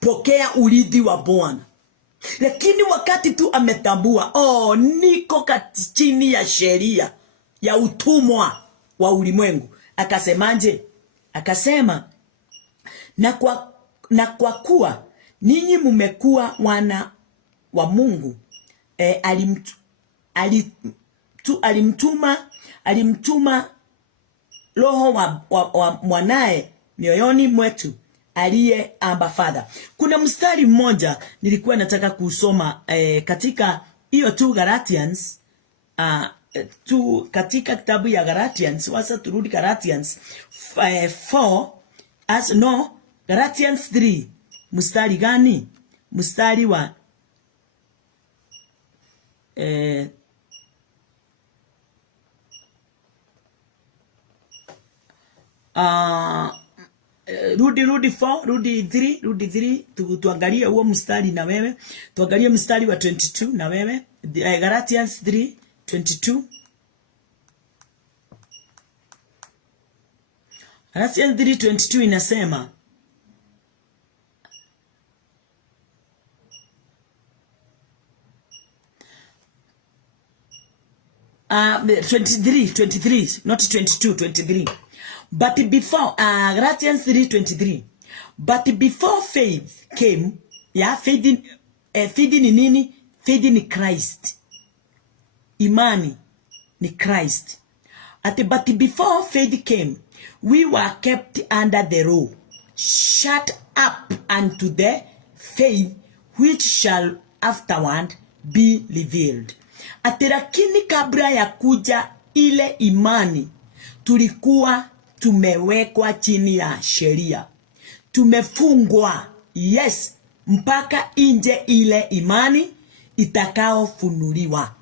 pokea urithi wa Bwana. Lakini wakati tu ametambua, niko chini ya sheria ya utumwa wa ulimwengu, akasemaje? Akasema, na kwa kuwa ninyi mmekuwa wana wa Mungu, alimtuma Roho wa mwanae mioyoni mwetu, aliye Abba Father. Kuna mstari mmoja nilikuwa nataka kusoma katika hiyo tu Galatians, katika kitabu ya Galatians. Wasa turudi Galatians 4 Galatians 3. Mstari gani? Mstari wa rudi 3 tuangalie huo mstari na wewe. Tuangalie mstari wa 22 na wewe. Galatians 3:22. Galatians 3:22 inasema, 23, not 22, 23. But before, Galatians 3:23. But before faith came, faith ni nini? Faith ni Christ. Imani ni Christ. But before faith came, we were kept under the law, shut up unto the faith which shall afterward be revealed. Lakini kabla ya kuja ile imani, tulikuwa tumewekwa chini ya sheria, tumefungwa, mpaka nje ile imani itakaofunuliwa.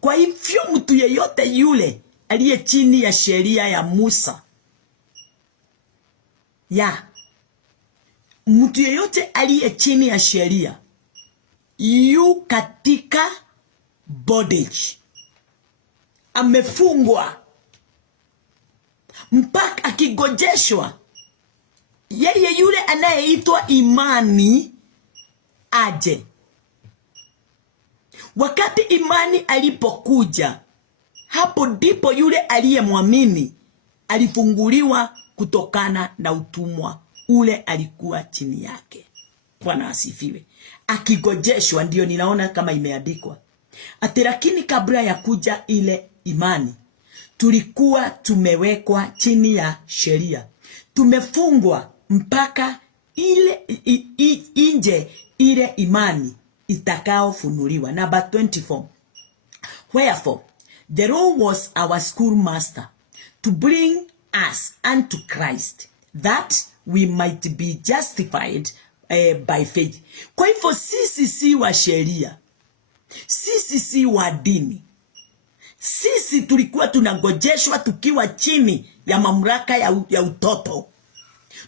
Kwa hivyo mtu yeyote yule aliye chini ya sheria ya Musa, mtu yeyote aliye chini ya sheria yu katika bondage, amefungwa mpaka akigojeshwa yeye yule anayeitwa imani aje. Wakati imani alipokuja, hapo ndipo yule aliyemwamini alifunguliwa kutokana na utumwa ule alikuwa chini yake. Bwana asifiwe. Akigojeshwa, ndio ninaona kama imeandikwa lakini kabla ya kuja ile imani, tulikuwa tumewekwa chini ya sheria, tumefungwa mpaka ile nje ile imani itakaofunuliwa. Number 24. Wherefore the law was our schoolmaster to bring us unto Christ, that we might be justified by faith. Kwa hivyo sisi si wa sheria, sisi si wa dini. Sisi tulikuwa tunagojeshwa tukiwa chini ya mamlaka ya utoto.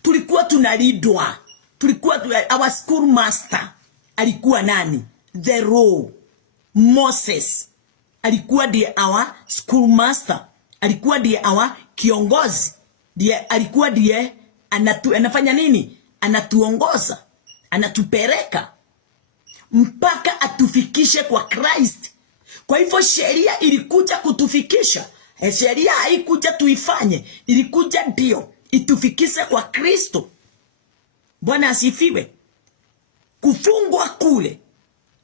Tulikuwa tunalidwa. Tulikuwa our school master alikuwa nani? The law. Moses alikuwa ndiye our school master. Alikuwa ndiye our kiongozi. Alikuwa ndiye anafanya nini? Anatuongoza, anatupeleka mpaka atufikishe kwa Christ. Kwa hivyo sheria ilikuja kutufikisha. Sheria haikuja tuifanye, ilikuja ndio itufikishe kwa Kristo. Bwana asifiwe. Kufungwa kule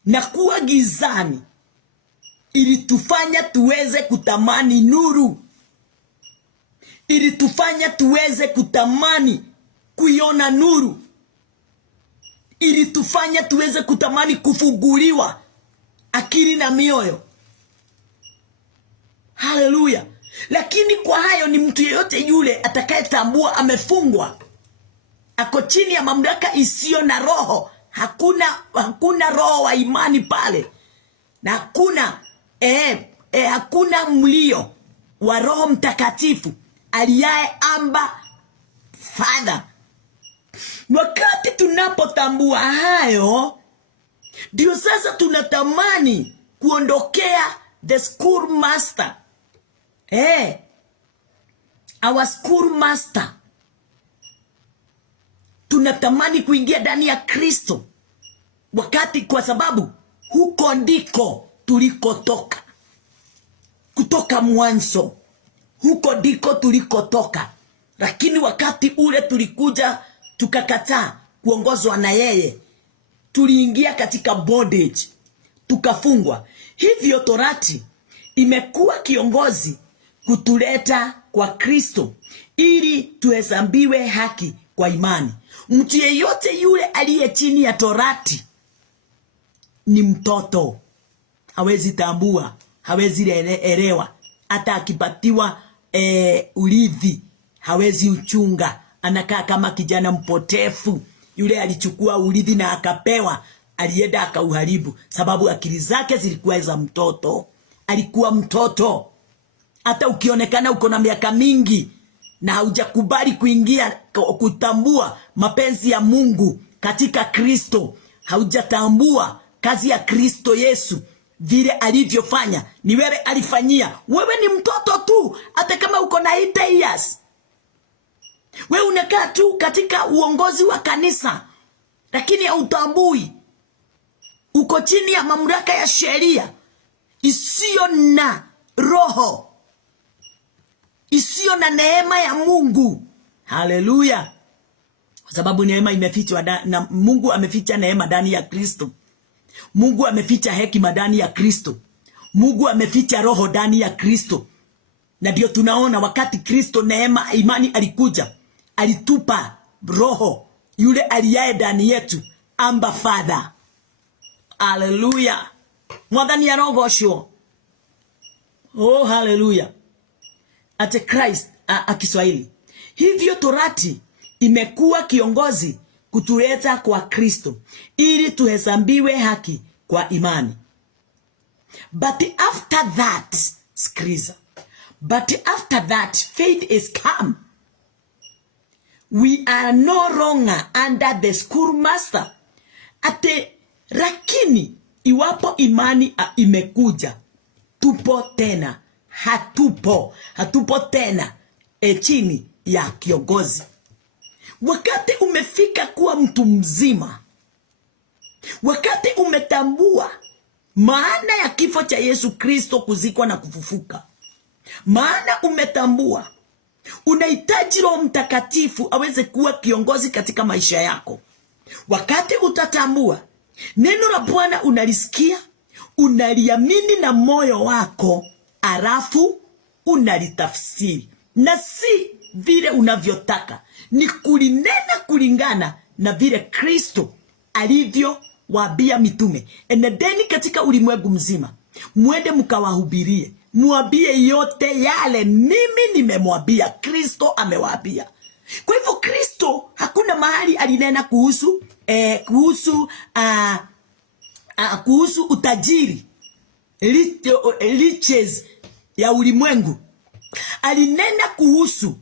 na kuwa gizani ilitufanya tuweze kutamani nuru. Ilitufanya tuweze kutamani kuiona nuru. Ilitufanya tuweze kutamani kufunguliwa akili na mioyo. Haleluya. Lakini kwa hayo ni mtu yeyote yule atakayetambua amefungwa, ako chini ya mamlaka isiyo na roho. Hakuna roho wa imani pale, na hakuna hakuna mlio wa Roho Mtakatifu aliaye amba Father. Wakati tunapotambua hayo, ndio sasa tunatamani kuondokea the school master. Our school master. Tunatamani kuingia ndani ya Kristo. Wakati kwa sababu huko ndiko tulikotoka. Kutoka mwanzo. Huko ndiko tulikotoka. Lakini wakati ule tulikuja tukakataa kuongozwa na yeye. Tuliingia katika bondage. Tukafungwa. Hivyo torati imekuwa kiongozi kutuleta kwa Kristo ili tuhesabiwe haki kwa imani. Mtu yeyote yule aliye chini ya torati ni mtoto. Hawezi tambua, hawezi elewa. Hata akipatiwa urithi, hawezi uchunga. Anakaa kama kijana mpotefu. Yule alichukua urithi na akapewa, alienda akauharibu sababu akili zake zilikuwa za mtoto. Alikuwa mtoto. Hata ukionekana uko na miaka mingi na haujakubali kuingia kutambua mapenzi ya Mungu katika Kristo, haujatambua kazi ya Kristo Yesu vile alivyofanya, ni wewe alifanyia. Wewe ni mtoto tu, hata kama uko na 8 years. Wewe unakaa tu katika uongozi wa kanisa, lakini hautambui uko chini ya mamlaka ya sheria isiyo na roho, isiyo na neema ya Mungu. Haleluya. Kwa sababu neema imefichwa na Mungu ameficha neema ndani ya Kristo. Mungu ameficha hekima ndani ya Kristo. Mungu ameficha roho ndani ya Kristo. Na ndio tunaona wakati Kristo neema imani alikuja, alitupa roho yule aliaye ndani yetu, amba Father. Haleluya. Mwadhani ya roho osho. Oh, haleluya. Ate Christ Kiswahili. Hivyo torati imekuwa kiongozi kutuleta kwa Kristo ili tuhesabiwe haki kwa imani. But after that, skriza. But after that, faith is come. We are no longer under the schoolmaster. Ate lakini iwapo imani imekuja, tupo tena. Hatupo tena chini ya kiongozi. Wakati umefika kuwa mtu mzima, wakati umetambua maana ya kifo cha Yesu Kristo, kuzikwa na kufufuka, maana umetambua unahitaji Roho Mtakatifu aweze kuwa kiongozi katika maisha yako. Wakati utatambua neno la Bwana, unalisikia, unaliamini na moyo wako, alafu unalitafsiri, na si vile unavyotaka, ni kulinena kulingana na vile Kristo alivyowaambia mitume. Enendeni katika ulimwengu mzima, mwende mkawahubirie, mwambie yote yale mimi nimemwambia, Kristo amewaambia. Kwa hivyo Kristo hakuna mahali alinena kuhusu utajiri, riches ya ulimwengu. Alinena kuhusu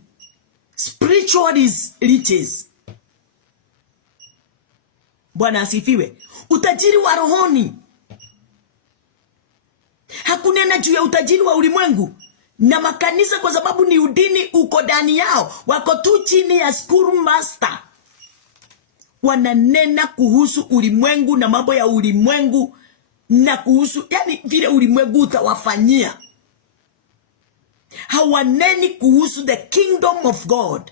spiritual riches. Bwana asifiwe. Utajiri wa rohoni. Hakunena juu ya utajiri wa ulimwengu. Na makanisa, kwa sababu ni udini uko ndani yao, wako tu chini ya school master, wananena kuhusu ulimwengu na mambo ya ulimwengu, na kuhusu yani vile ulimwengu utawafanyia. Hawaneni kuhusu the kingdom of God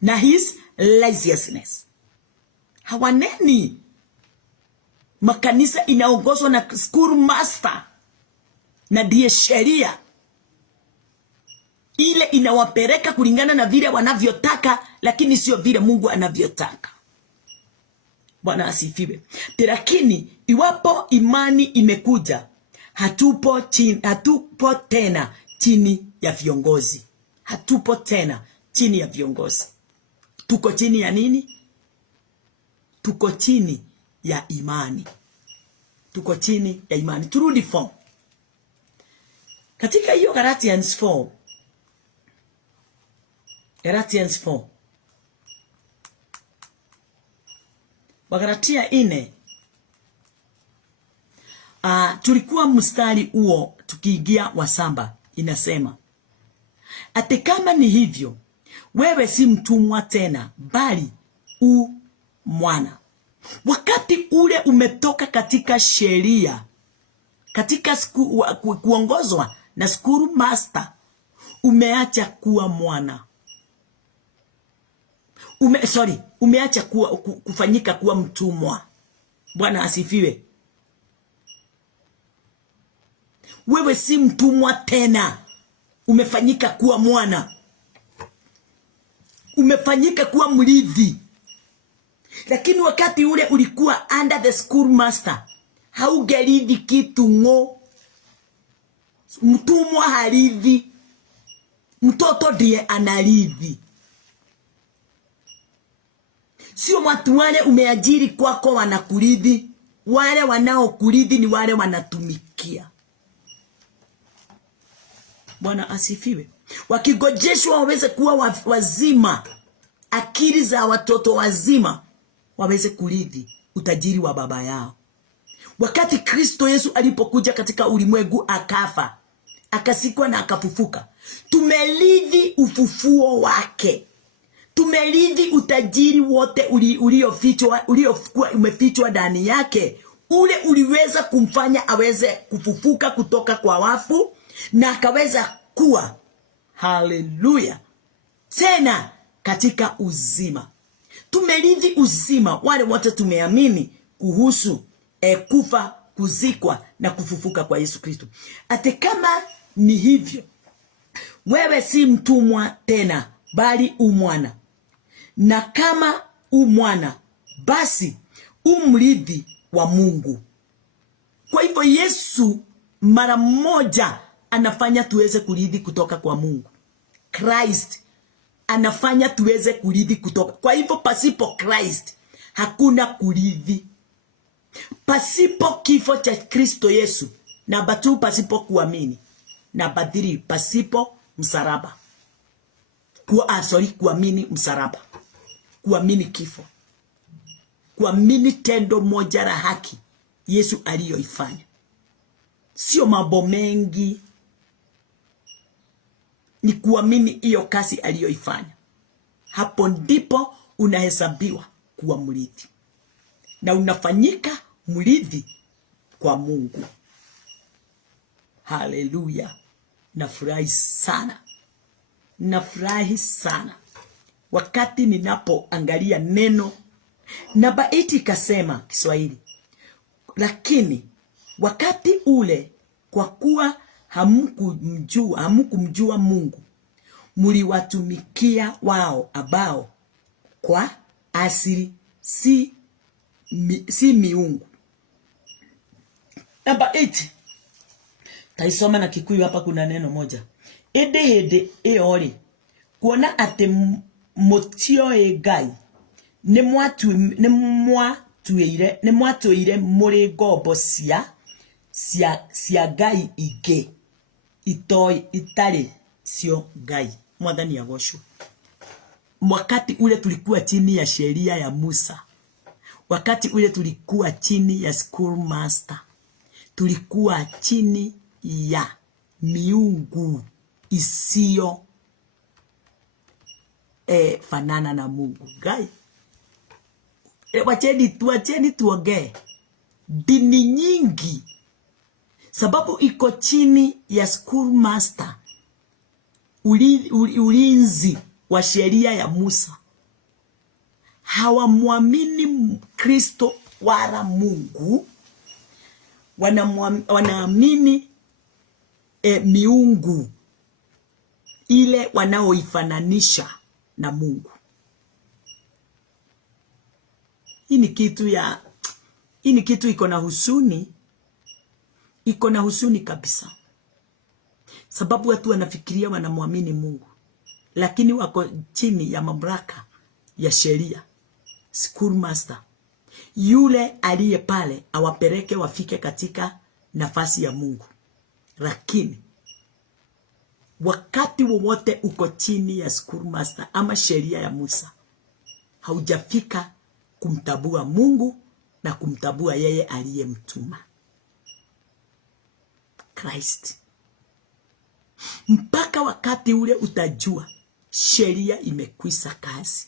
na his righteousness. Hawaneni. Makanisa inaongozwa na school master, na ndiye sheria ile inawapeleka kulingana na vile wanavyotaka, lakini sio vile Mungu anavyotaka. Bwana asifiwe. Lakini iwapo imani imekuja, hatupo tena chini ya viongozi. Hatupo tena chini ya viongozi. Tuko chini ya nini? Tuko chini ya imani. Tuko chini ya imani. Turudi form. Katika hiyo Galatians 4, Wagalatia 4, tulikuwa mstari huo tukiingia wa 7, inasema ati kama ni hivyo, wewe si mtumwa tena, bali u mwana. Wakati ule umetoka katika sheria, katika kuongozwa na school master, umeacha kuwa mwana. Umeacha kufanyika kuwa mtumwa. Bwana asifiwe. Wewe si mtumwa tena, umefanyika kuwa mwana. Umefanyika kuwa mrithi. Lakini wakati ule ulikuwa under the school master, haungerithi kitu ngo. Mtumwa harithi, mtoto ndiye anarithi. Sio watu wale umeajiri kwako wanakurithi. Wale wanaokurithi ni wale wanatumikia. Bwana asifiwe. Wakigojeshwa waweze kuwa wazima, akili za watoto wazima, waweze kurithi utajiri wa baba yao. Wakati Kristo Yesu alipokuja katika ulimwengu, akafa, akasikwa na akafufuka, tumerithi ufufuo wake. Tumerithi utajiri wote uliokuwa umefichwa ndani yake. Ule uliweza kumfanya aweze kufufuka kutoka kwa wafu na akaweza kuwa, haleluya, tena katika uzima. Tumerithi uzima wale wote tumeamini kuhusu kufa, kuzikwa na kufufuka kwa Yesu Kristo. Ate kama ni hivyo, wewe si mtumwa tena, bali umwana. Na kama umwana, basi umrithi wa Mungu. Kwa hivyo Yesu mara moja anafanya tuweze kurithi kutoka kwa Mungu. Christ anafanya tuweze kurithi kutoka. Kwa hivyo pasipo Christ hakuna kurithi. Pasipo kifo cha Kristo Yesu, namba 2, pasipo kuamini. Namba 3, pasipo msalaba. Kuamini msalaba. Kuamini kifo. Kuamini tendo moja la haki Yesu aliyoifanya. Sio mambo mengi, ni kuamini hiyo kazi aliyoifanya. Hapo ndipo unahesabiwa kuwa mrithi. Na unafanyika mrithi kwa Mungu. Haleluya. Nafurahi sana. Nafurahi sana wakati ninapoangalia neno. Namba 8 ikasema Kiswahili, lakini wakati ule, kwa kuwa hamkumjua Mungu, mliwatumikia wao ambao kwa asili si miungu. Namba 8 taisoma na Kikuyu. Hapa kuna neno moja, hede eori, kuona ate motio Ngai ne mwatuire muri ngombo cia Ngai ingĩ itari sio Ngai. Mwathani agocwo. Wakati ule tulikuwa chini ya sheria ya Musa, wakati ule tulikuwa chini ya school master, tulikuwa chini ya miungu isiyo fanana na Mungu. Ngai, wacheni tuongee. Dini nyingi, sababu iko chini ya school master, ulinzi wa sheria ya Musa, hawamwamini Kristo wala Mungu. Wanaamini miungu ile wanaoifananisha na Mungu. Hii ni kitu iko na huzuni. Iko na huzuni kabisa. Sababu watu wanafikiria wanamwamini Mungu, lakini wako chini ya mamlaka ya sheria. School master, yule aliye pale awapeleke wafike katika nafasi ya Mungu. Lakini wakati wowote uko chini ya schoolmaster ama sheria ya Musa, haujafika kumtabua Mungu na kumtabua yeye aliyemtuma Christ. Mpaka wakati ule utajua sheria imekwisha kazi.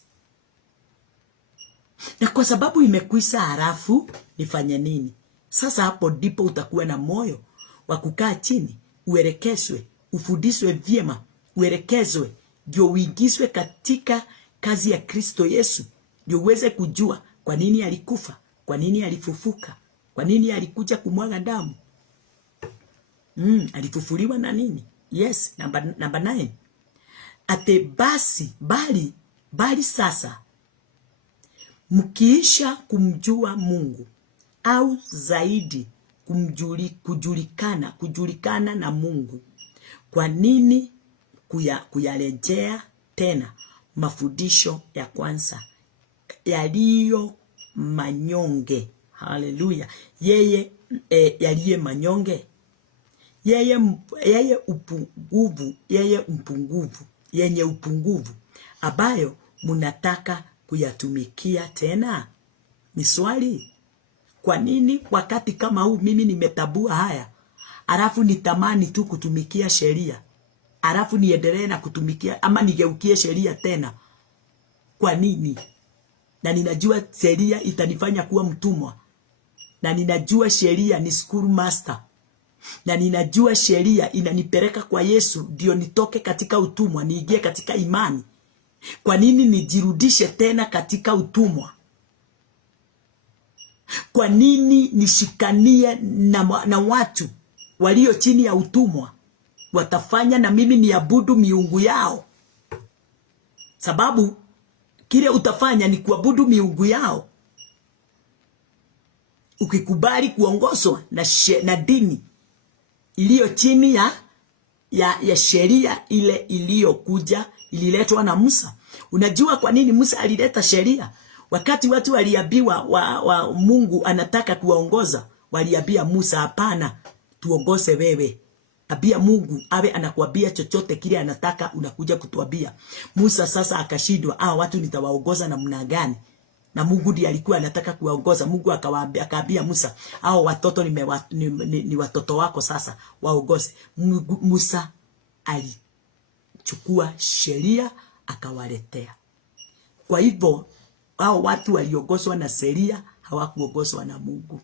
Na kwa sababu imekwisha, halafu nifanye nini? Sasa hapo ndipo utakuwa na moyo wa kukaa chini, uelekezwe, ufundishwe vyema, uelekezwe, ndio uingizwe katika kazi ya Kristo Yesu, ndio uweze kujua kwa nini alikufa, kwa nini alifufuka, kwa nini alikuja kumwaga damu. Alifufuliwa na nini? Yes, number 9. Ate basi bali sasa mkiisha kumjua Mungu, au zaidi kujulikana na Mungu, kwa nini kuyarejea tena mafundisho ya kwanza yaliyo manyonge? Haleluya. Yeye yaliye manyonge, yeye upungufu ambayo mnataka kuyatumikia tena. Ni swali. Kwa nini wakati kama huu mimi nimetabua haya, alafu nitamani tu kutumikia sheria, alafu niendelee na kutumikia ama nigeukie sheria tena? Kwa nini? Na ninajua sheria itanifanya kuwa mtumwa, na ninajua sheria ni schoolmaster, na ninajua sheria inanipeleka kwa Yesu ndio nitoke katika utumwa niingie katika imani. Kwa nini nijirudishe tena katika utumwa? Kwa nini nishikanie na watu walio chini ya utumwa? Watafanya na mimi niabudu miungu yao. Sababu kile utafanya ni kuabudu miungu yao. Ukikubali kuongozwa na dini iliyo chini ya sheria ile iliyokuja, ililetwa na Musa. Unajua kwa nini Musa alileta sheria? Wakati watu waliambiwa wa Mungu anataka kuwaongoza, waliambia Musa, hapana, tuongoze wewe. Abia Mungu awe anakuambia chochote kile anataka, unakuja kutuambia. Musa sasa akashindwa, watu nitawaongoza namna gani? Na Mungu ndiye alikuwa anataka kuwaongoza. Mungu akaambia Musa, watoto ni watoto wako, sasa waongoze. Musa alichukua sheria akawaletea. Kwa hivyo watu waliongozwa na sheria, hawakuongozwa na Mungu.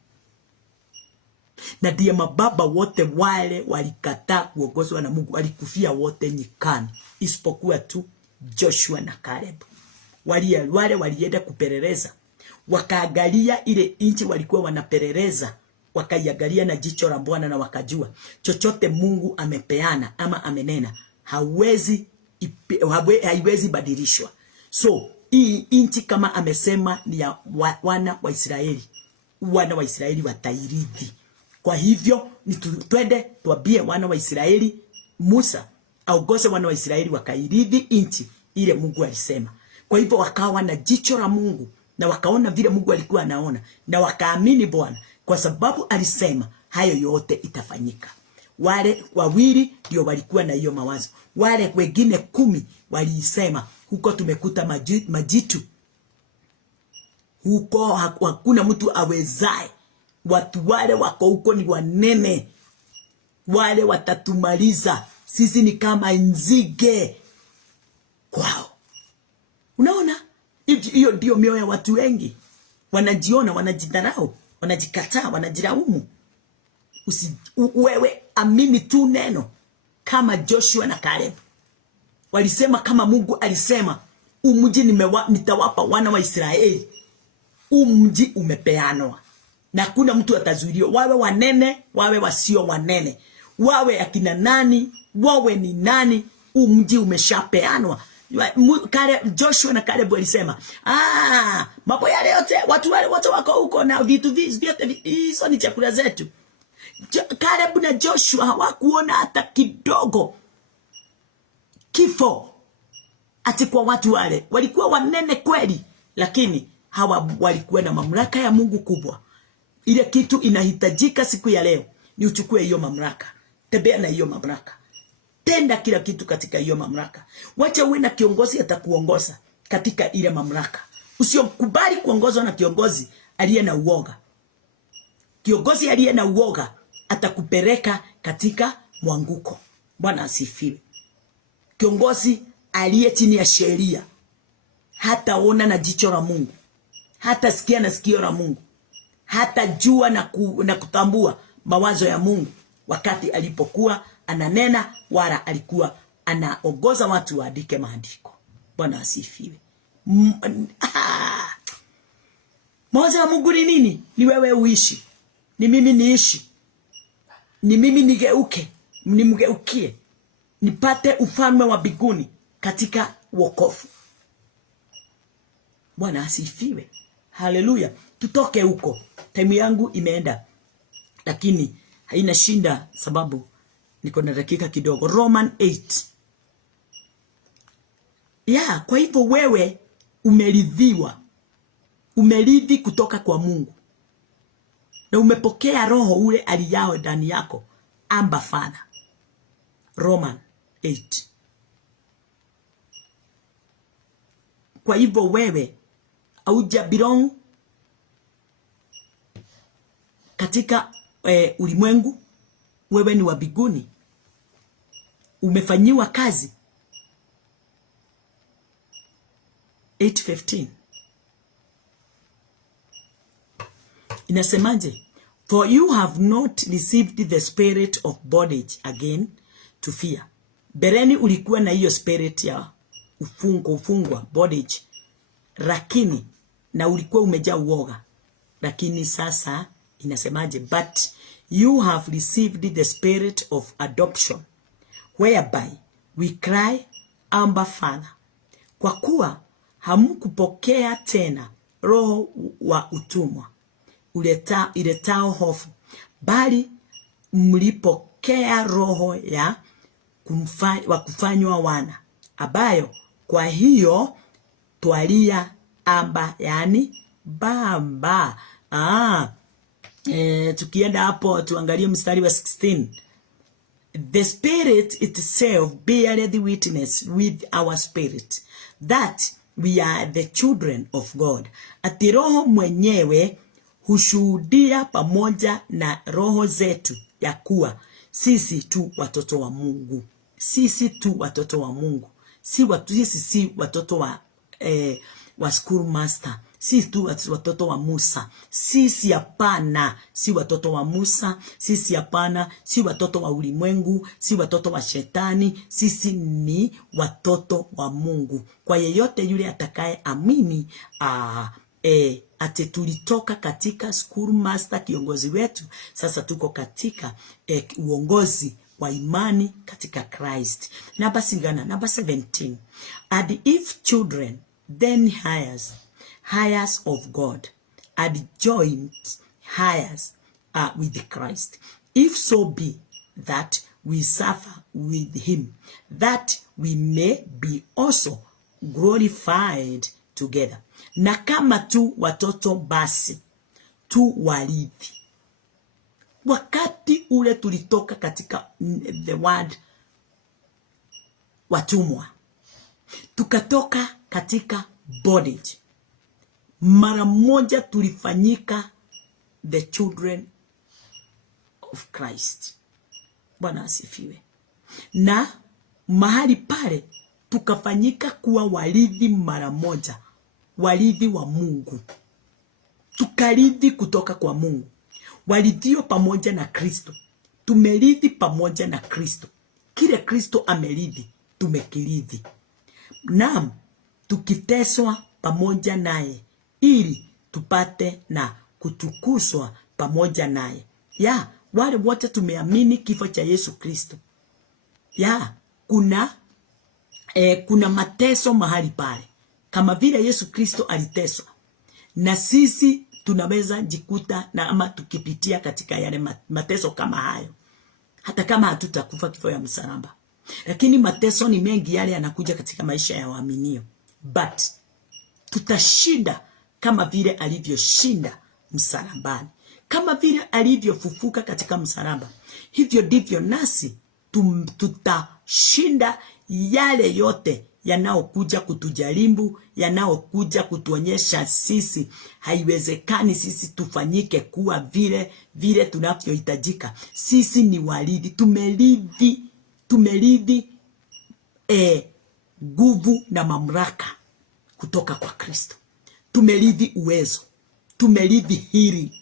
Na ndiye mababa wote wale walikataa kuongozwa na Mungu, walikufia wote nyikani, isipokuwa tu Joshua na Caleb. Wale walienda kupeleleza, wakaangalia ile nchi walikuwa wanapeleleza, wakaiangalia na jicho la Bwana, na wakajua chochote Mungu amepeana ama amenena haiwezi badilishwa. So hii nchi kama amesema ni ya wana wa Israeli, wana wa Israeli watairithi. Kwa hivyo ni twende tuambie wana wa Israeli, Musa aongoze wana wa Israeli wakairithi nchi ile Mungu alisema. Kwa hivyo wakawa na jicho la Mungu, na wakaona vile Mungu alikuwa anaona, na wakaamini Bwana kwa sababu alisema hayo yote itafanyika. Wale wawili ndio walikuwa na hiyo mawazo. Wale wengine 10 walisema huko tumekuta majitu. Huko hakuna mtu awezaye. Watu wale wako huko ni wanene. Wale watatumaliza. Sisi ni kama nzige kwao. Unaona? Hiyo ndio mioyo ya watu wengi. Wanajiona, wanajidharau, wanajikataa, wanajilaumu. Wewe amini tu neno kama Joshua na Caleb. Walisema kama Mungu alisema, mji nitawapa wana wa Israeli. Mji umepeanwa. Na kuna mtu atazuiliwa. Wawe wanene, wawe wasio wanene. Wawe akina nani, wawe ni nani, mji umeshapeanwa. Joshua na Caleb walisema, mambo yale yote, watu wale wote wako huko na vitu vyote hizo ni chakula zetu. Caleb na Joshua hawakuona hata kidogo kifo ati kwa watu wale. Walikuwa wanene kweli, lakini hawa walikuwa na mamlaka ya Mungu kubwa. Ile kitu inahitajika siku ya leo ni uchukue hiyo mamlaka. Tembea na hiyo mamlaka. Tenda kila kitu katika hiyo mamlaka. Wacha uwe na kiongozi atakuongoza katika ile mamlaka. Usikubali kuongozwa na kiongozi aliye na uoga. Kiongozi aliye na uoga atakupeleka katika mwanguko. Bwana asifiwe. Kiongozi aliye chini ya sheria hataona na jicho la Mungu, hata sikia na sikio la Mungu, hata jua na kutambua mawazo ya Mungu wakati alipokuwa ananena, wala alikuwa anaongoza watu waandike maandiko. Bwana asifiwe. Mawazo ya Mungu ni nini? Ni wewe uishi, ni mimi niishi, ni mimi nigeuke, nimgeukie, nipate ufalme wa mbinguni katika wokovu. Bwana asifiwe. Haleluya. Tutoke huko. Time yangu imeenda, lakini haina shinda sababu niko na dakika kidogo. Roman 8. Kwa hivyo wewe umeridhiwa. Umeridhi kutoka kwa Mungu. Na umepokea roho ule aliyao ndani yako. Amba Father. Roman 8. Kwa hivyo wewe auja belong katika ulimwengu. Wewe ni wa mbinguni. Umefanyiwa kazi. 8:15 inasemaje? For you have not received the spirit of bondage again to fear. Bereni ulikuwa na hiyo spirit ya ufungwa bondage, lakini na ulikuwa umejaa uoga. Lakini sasa inasemaje? But you have received the spirit of adoption, whereby we cry, Abba Father. Kwa kuwa hamkupokea tena roho wa utumwa iletao hofu, bali mlipokea roho ya kufanywa wana, ambayo kwa hiyo twalia Abba, yani Baba. Tukienda hapo tuangalie mstari wa 16. The Spirit itself beareth witness with our spirit that we are the children of God. Ati Roho mwenyewe hushuhudia pamoja na roho zetu ya kuwa sisi tu watoto wa Mungu. Sisi tu watoto wa Mungu. Sisi si watoto wa school master. Sisi tu watoto wa Musa. Sisi hapana, si watoto wa Musa. Sisi hapana, si watoto wa ulimwengu, si watoto wa shetani. Sisi ni watoto wa Mungu. Kwa yeyote yule atakaye amini ati tulitoka katika school master, kiongozi wetu, sasa tuko katika uongozi wa imani katika Christ. Number 17. And if children, then heirs of God, and joint heirs with Christ, if so be that we suffer with him, that we may be also glorified together. Na kama tu watoto basi tu warithi. Wakati ule tulitoka katika the word watumwa, tukatoka katika bondage, mara moja tulifanyika the children of Christ. Bwana asifiwe. Na mahali pale tukafanyika kuwa warithi mara moja, warithi wa Mungu. Tukarithi kutoka kwa Mungu. Walithio pamoja na Kristo. Tumerithi pamoja na Kristo. Kile Kristo amerithi, tumekirithi. Naam, tukiteswa pamoja naye ili tupate na kutukuzwa pamoja naye. Wale wote tumeamini kifo cha Yesu Kristo. Kuna mateso mahali pale. Kama vile Yesu Kristo aliteswa, na sisi tunaweza jikuta na ama tukipitia katika yale mateso kama hayo, hata kama hatutakufa kifo ya msalaba. Lakini mateso ni mengi yale yanakuja katika maisha ya waaminio, but tutashinda kama vile alivyoshinda msalabani, kama vile alivyofufuka katika msalaba. Hivyo ndivyo nasi tutashinda yale yote yanaokuja kutujaribu, yanaokuja kutuonyesha sisi haiwezekani sisi tufanyike kuwa vile tunavyohitajika. Sisi ni warithi, tumerithi nguvu na mamlaka kutoka kwa Kristo. Tumerithi uwezo, tumerithi healing,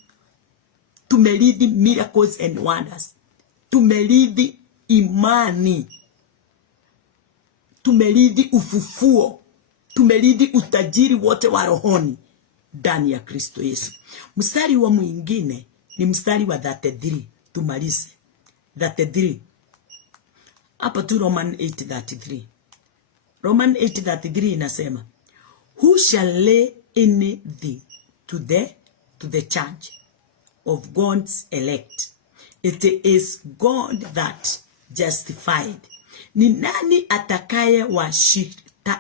tumerithi miracles and wonders, tumerithi imani, tumerithi ufufuo, tumerithi utajiri wote wa rohoni ndani ya Kristo Yesu. Mstari wa mwingine ni mstari wa 33. Tumalize 33 hapa tu. Roman 8:33. Roman 8:33 inasema, who shall lay anything to the charge of God's elect? It is God that justified. Ni nani atakaye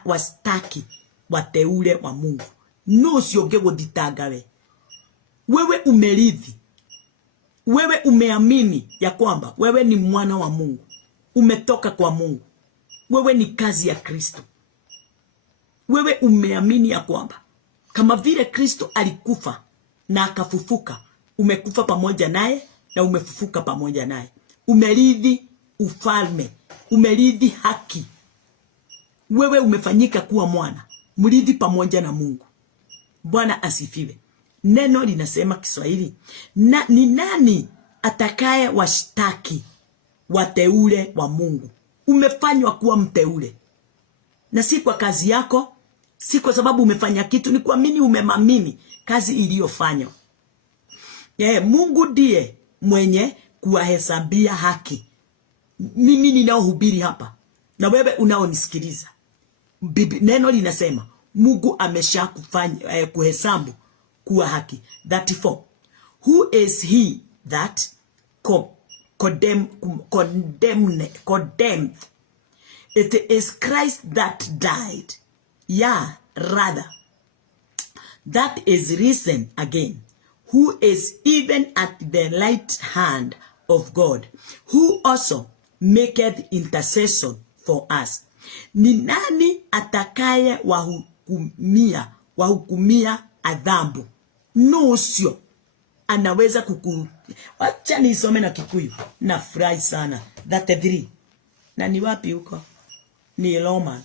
wastaki wateule wa Mungu? No sionge guditanga wewe umerithi, wewe umeamini ya kwamba wewe ni mwana wa Mungu, umetoka kwa Mungu, wewe ni kazi ya Kristo. Wewe umeamini ya kwamba kama vile Kristo alikufa na akafufuka, umekufa pamoja naye na umefufuka pamoja naye. Umerithi ufalme, umerithi haki. Wewe umefanyika kuwa mwana, mrithi pamoja na Mungu. Bwana asifiwe. Neno linasema Kiswahili, ni nani atakaye washtaki wateule wa Mungu? Umefanywa kuwa mteule, na si kwa kazi yako, si kwa sababu umefanya kitu, ni kuamini, umemamini kazi iliyofanywa. Mungu ndiye mwenye kuwahesabia haki. Mimi ninaohubiri hapa na wewe unaonisikiliza, neno linasema Mungu amesha kufanya kuhesabu kuwa haki. 34. Who is he that condemned? It is Christ that died, yeah, rather, that is risen again, who is even at the right hand of God, who also maketh intercession for us. Ni nani atakaye wahukumia adhabu? Nusio anaweza wacha nisome na Kikuyu, na furahi sana. 33. Na ni wapi huko? Ni Roman.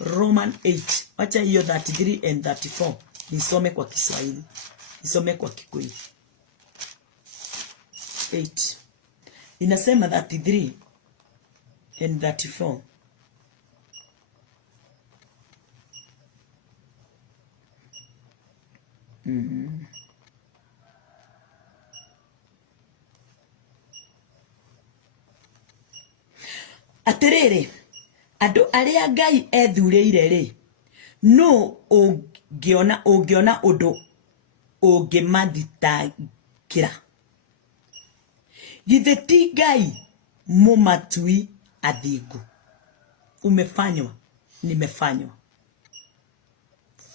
Roman 8. Wacha hiyo 33 and 34 nisome kwa Kiswahili, nisome kwa Kikuyu. 8 inasema 33 and 34. Aterere ando aria Ngai ethureire ri, no ungiona undu ungimathitangĩra. Githĩ ti Ngai mumatui athingu? Umefanywa, nimefanywa,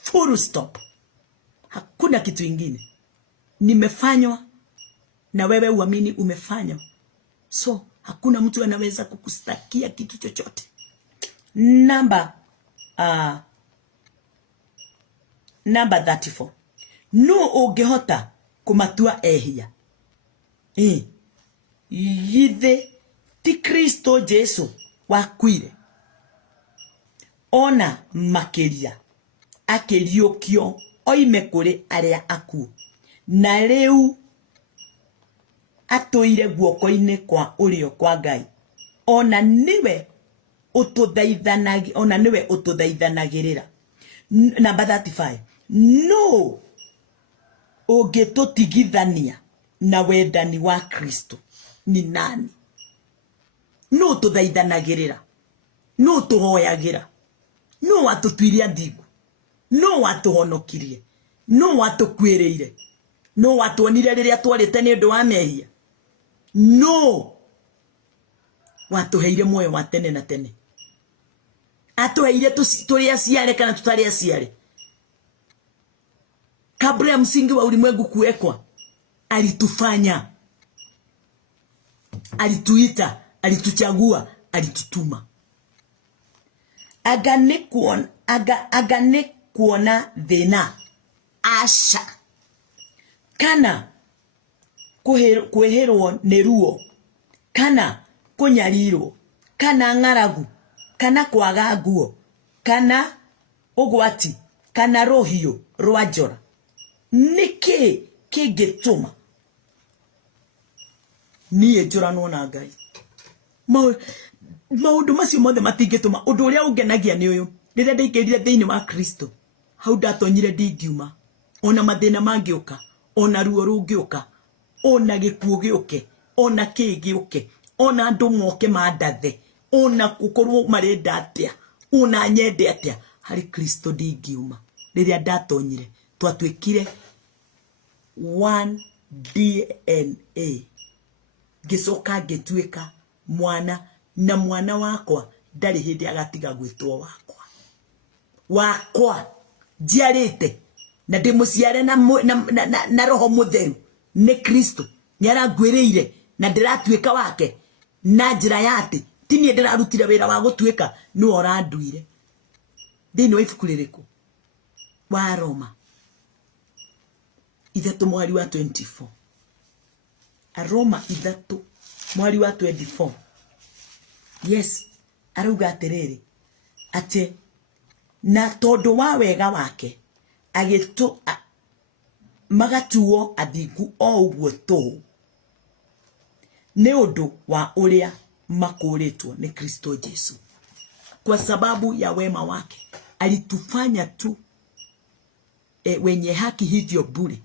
full stop. Hakuna kitu ingine. Nimefanywa na wewe uamini umefanywa. So hakuna mtu anaweza kukustakia kitu chochote. Number 34. No ungehota kumatua ehia. Githĩ ti Kristo Jesu wakuire, ona makiria akiriukio oime kuri aria aku, na riu atoire guoko-ini kwa urio kwa Ngai, ona niwe ututhaithanagirira. Number 35. No ungitutigithania na wendani wa Kristo ni nani? No tuthaithanagirira, no tuhoyagira, no watutwiria thigu, no watuhonokirie, no watukwireire, no watuonire riria twarite ni undu wa mehia, no watuheire moyo wa tene na tene, atuheire turi aciare kana tutari aciare. Kabla ya msingi wa ulimwengu kuwekwa alitufanya. alituita, alituchagua, alitutuma. Agane kuona thina asha kana kweherwo nĩ ruo kana kunyarirwo kana ng'aragu kana kwaga nguo kana ugwati kana rohio rwa njora. Niki kingituma niĩ njũranwo na Ngai? Maundu macio mothe matingituma. Undu uria ungenagia ni uyu: rĩrĩa ndaingĩrire thĩinĩ wa Kristo, hau ndatonyire ndingiuma. Ona mathĩna mangĩũka, ona ruo rũngĩũka, ona gĩkuũ gĩũke, ona kĩĩ gĩũke, ona andũ moke mandathe, ona gũkorwo marenda atĩa, ona nyende atĩa, harĩ Kristo ndingiuma. Rĩrĩa ndatonyire, twatuĩkire one DNA, ngĩcoka ngĩtuĩka mwana, na mwana wakwa ndarĩ hĩndĩ agatiga gwĩtwo wakwa njiarĩte na ndĩmũciare na Roho Mũtheru. Nĩ Kristo nĩarangwĩrĩire na ndĩratuĩka wake na njĩra ya atĩ ti niĩ ndĩrarutire wĩra wa gũtuĩka, nĩwe ũranduire. Thĩinĩ wa ibuku rĩrĩkũ? Wa Roma 3:24. Roma 3:24. Yes, arauga atĩrĩrĩ atĩ na tondũ wa wega wake magatuo athingu o ũguo tũhũ nĩ ũndũ wa ũrĩa makũrĩtwo nĩ Kristo Yesu. Kwa sababu ya wema wake alitufanya tu wenye haki hivyo bure,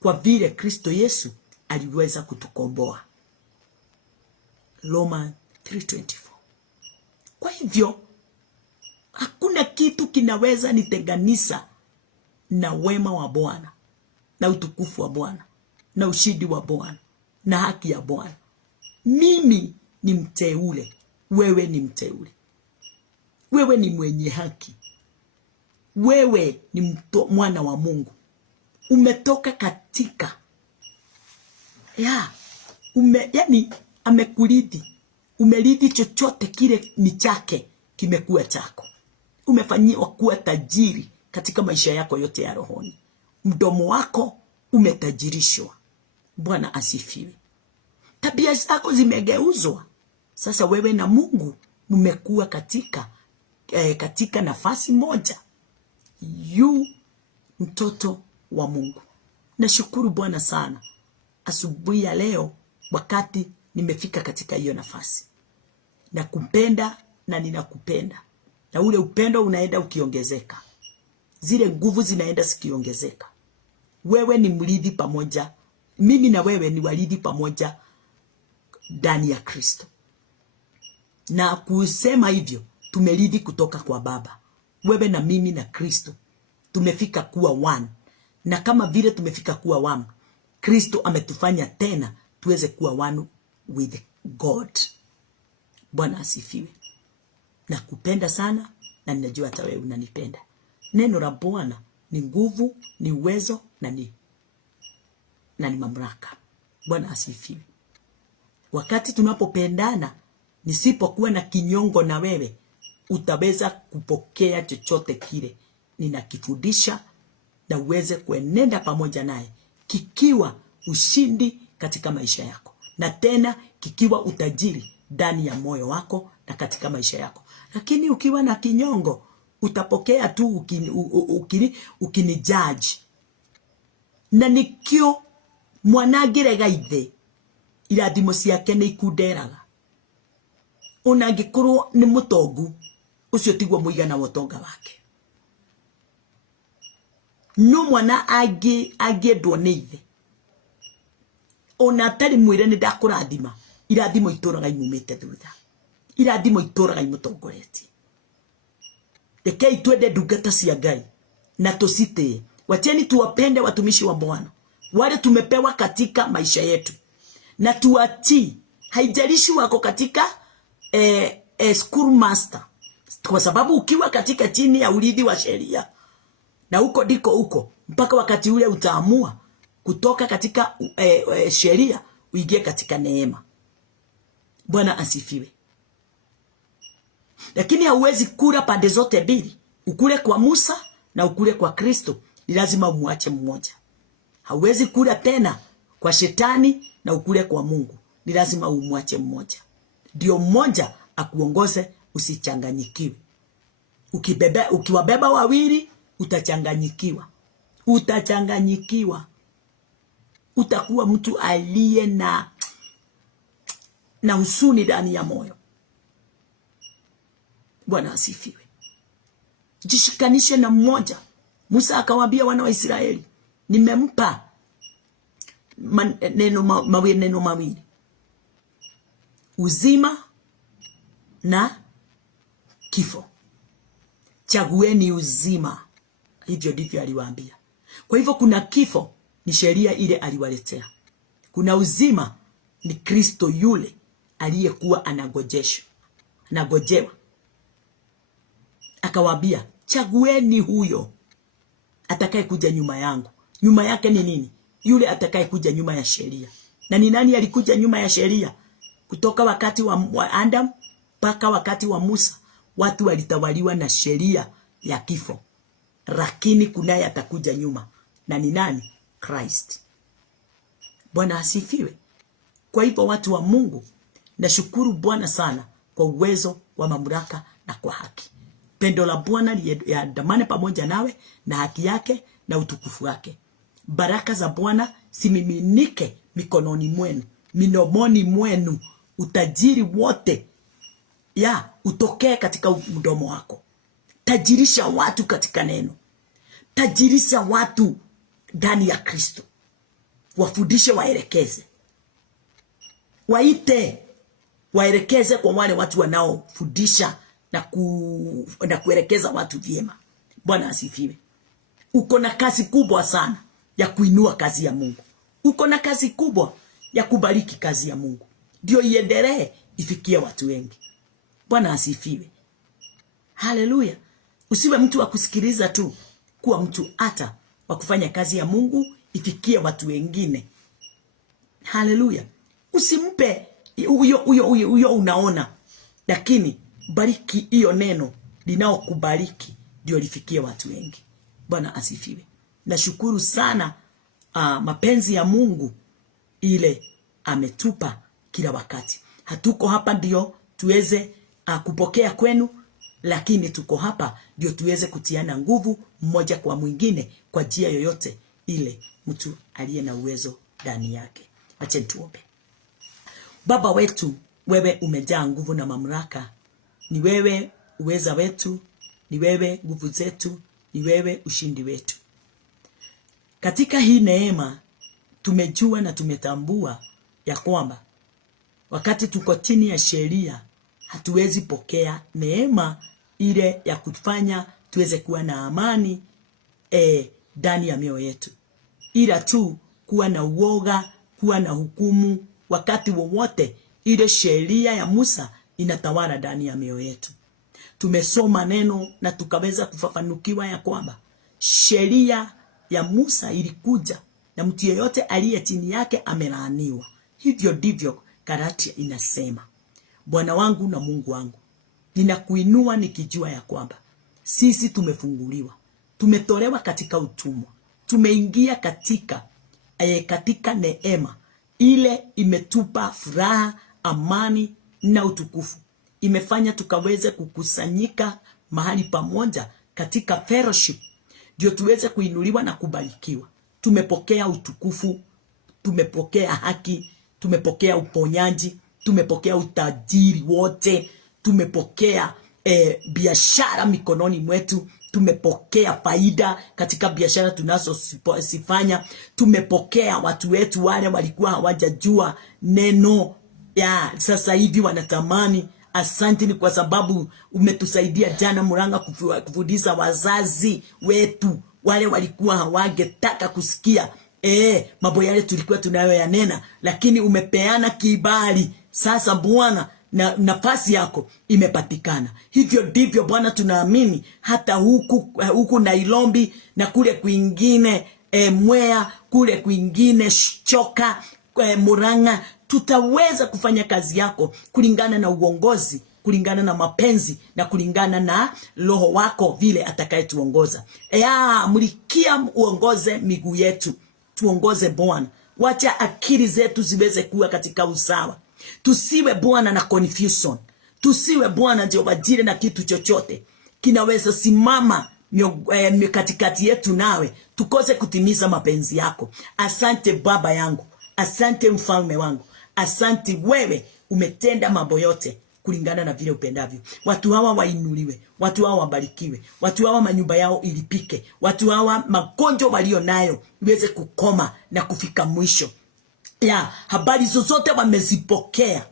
kwa vile Kristo Yesu aliweza kutukomboa. Roma 3:24. Kwa hivyo hakuna kitu kinaweza nitenganisha na wema wa Bwana, na utukufu wa Bwana, na ushindi wa Bwana, na haki ya Bwana. Mimi ni mteule, wewe ni mteule. Wewe ni mwenye haki. Wewe ni mwana wa Mungu. Umetoka katika yani amekuridhi. Umeridhi chochote kile ni chake, kimekuwa chako. Umefanyiwa kuwa tajiri katika maisha yako yote ya rohoni. Mdomo wako umetajirishwa. Bwana asifiwe. Tabia zako zimegeuzwa. Sasa wewe na Mungu mmekuwa katika nafasi moja. Yu mtoto wa Mungu. Nashukuru Bwana sana asubuhi ya leo, wakati nimefika katika hiyo nafasi. Nakupenda na ninakupenda. Na ule upendo unaenda ukiongezeka. Zile nguvu zinaenda zikiongezeka. Wewe ni mrithi pamoja. Mimi na wewe ni warithi pamoja ndani ya Kristo. Na kusema hivyo, tumerithi kutoka kwa Baba. Wewe na mimi na Kristo tumefika kuwa one. Na kama vile tumefika kuwa one, Kristo ametufanya tena tuweze kuwa one with God. Bwana asifiwe. Nakupenda sana na ninajua hata wewe unanipenda. Neno la Bwana ni nguvu, ni uwezo na ni mamlaka. Bwana asifiwe. Wakati tunapopendana, nisipokuwa na kinyongo na wewe, utaweza kupokea chochote kile ninakifundisha na uweze kuenenda pamoja naye, kikiwa ushindi katika maisha yako, na tena kikiwa utajiri ndani ya moyo wako na katika maisha yako. Lakini ukiwa na kinyongo, utapokea tu ukinijaji. Na nikio mwanagirega ithe irathimo ciake ni ikunderaga. Unangikorwo ni mutongu, ucio tigwo muigana wa utonga wake. No mwana angiendwo ni ithe, ona atari mwire ni ndakurathima, irathimo ituraga imumite thutha, irathimo ituraga imutongoretie. Rekei twende ndungata cia Ngai na tusite. Wacheni tuwapende watumishi wa Bwana wale tumepewa katika maisha yetu, na tuwatii. Haijalishi wako katika school master, kwa sababu ukiwa katika chini ya urithi wa sheria, na huko ndiko huko mpaka wakati ule utaamua kutoka katika sheria uingie katika neema. Bwana asifiwe. Lakini hauwezi kula pande zote mbili. Ukule kwa Musa na ukule kwa Kristo. Ni lazima umuache mmoja. Hauwezi kula tena kwa shetani na ukule kwa Mungu. Ni lazima umuache mmoja. Ndio mmoja akuongoze, usichanganyikiwe. Ukiwabeba wawili utachanganyikiwa. Utachanganyikiwa. Utakuwa mtu aliye na huzuni ndani ya moyo. Bwana asifiwe. Jishikanishe na mmoja. Musa akawaambia wana wa Israeli, nimempa neno mawili. Uzima na kifo. Chagueni uzima. Hivyo ndivyo aliwaambia. Kwa hivyo kuna kifo, ni sheria ile aliwaletea. Kuna uzima, ni Kristo yule aliyekuwa anagojewa. Akawaambia, chagueni huyo atakaye kuja nyuma yangu. Nyuma yake ni nini? Yule atakaye kuja nyuma ya sheria. Na ni nani alikuja nyuma ya sheria? Kutoka wakati wa Adam mpaka wakati wa Musa, watu walitawaliwa na sheria ya kifo. Lakini kunaye atakuja nyuma. Na ni nani? Christ. Bwana asifiwe. Kwa hivyo watu wa Mungu, nashukuru Bwana sana kwa uwezo wa mamlaka na kwa haki. Pendo la Bwana liandamane pamoja nawe, na haki yake na utukufu wake. Baraka za Bwana simiminike mikononi mwenu, midomoni mwenu. Utajiri wote utokee katika mdomo wako. Tajirisha watu katika neno. Tajirisha watu ndani ya Kristo. Wafundishe, waelekeze. Waite, waelekeze kwa wale watu wanaofundisha na kuelekeza watu vyema. Bwana asifiwe. Uko na kazi kubwa sana ya kuinua kazi ya Mungu. Uko na kazi kubwa ya kubariki kazi ya Mungu. Ndio iendelee ifikie watu wengi. Bwana asifiwe. Haleluya. Usiwe mtu wa kusikiliza tu. Kuwa mtu hata wa kufanya kazi ya Mungu ifikie watu wengine. Haleluya. Usimpe huyo unaona. Lakini bariki hiyo neno linaokubariki ndio lifikie watu wengi. Bwana asifiwe. Nashukuru sana mapenzi ya Mungu ile ametupa kila wakati. Hatuko hapa ndio tuweze kupokea kwenu, lakini tuko hapa ndio tuweze kutiana nguvu mmoja kwa mwingine kwa njia yoyote ile mtu aliye na uwezo ndani yake. Acha tuombe. Baba wetu, wewe umejaa nguvu na mamlaka. Ni wewe uweza wetu, ni wewe nguvu zetu, ni wewe ushindi wetu. Katika hii neema tumejua na tumetambua ya kwamba wakati tuko chini ya sheria hatuwezi pokea neema ile ya kufanya tuweze kuwa na amani ndani ya mioyo yetu. Ila tu kuwa na uoga, kuwa na hukumu wakati wowote ile sheria ya Musa inatawala ndani ya mioyo yetu. Tumesoma neno na tukaweza kufafanukiwa ya kwamba sheria ya Musa ilikuja na mtu yeyote aliye chini yake amelaaniwa. Hivyo ndivyo Galatia inasema. Bwana wangu na Mungu wangu, ninakuinua nikijua ya kwamba sisi tumefunguliwa, tumetolewa katika utumwa, tumeingia katika neema ile imetupa furaha, amani na utukufu. Imefanya tukaweze kukusanyika mahali pamoja katika fellowship ndio tuweze kuinuliwa na kubarikiwa. Tumepokea utukufu, tumepokea haki, tumepokea uponyaji, tumepokea utajiri wote, tumepokea biashara mikononi mwetu, tumepokea faida katika biashara tunazosifanya, tumepokea watu wetu wale walikuwa hawajajua neno ya sasa hivi wanatamani. Asante ni kwa sababu umetusaidia jana Muranga kufundisha wazazi wetu wale walikuwa hawangetaka kusikia mambo yale tulikuwa tunayoyanena, lakini umepeana kibali sasa Bwana, na nafasi yako imepatikana. Hivyo ndivyo Bwana tunaamini hata huku Nairobi na kule kwingine Mwea, kule kwingine Choka, Muranga, tutaweza kufanya kazi yako kulingana na uongozi, kulingana na mapenzi na kulingana na Roho wako vile atakayetuongoza. Mulikia uongoze miguu yetu, tuongoze Bwana. Wacha akili zetu ziweze kuwa katika usawa. Tusiwe Bwana na confusion. Tusiwe Bwana Jehova Jireh na kitu chochote kinaweza simama katikati yetu nawe tukose kutimiza mapenzi yako. Asante Baba yangu, asante Mfalme wangu, asante wewe umetenda mambo yote kulingana na vile upendavyo. Watu hawa wainuliwe, watu hawa wabarikiwe, watu hawa manyumba yao ilipike, watu hawa magonjwa walio nayo iweze kukoma na kufika mwisho. Habari zozote wamezipokea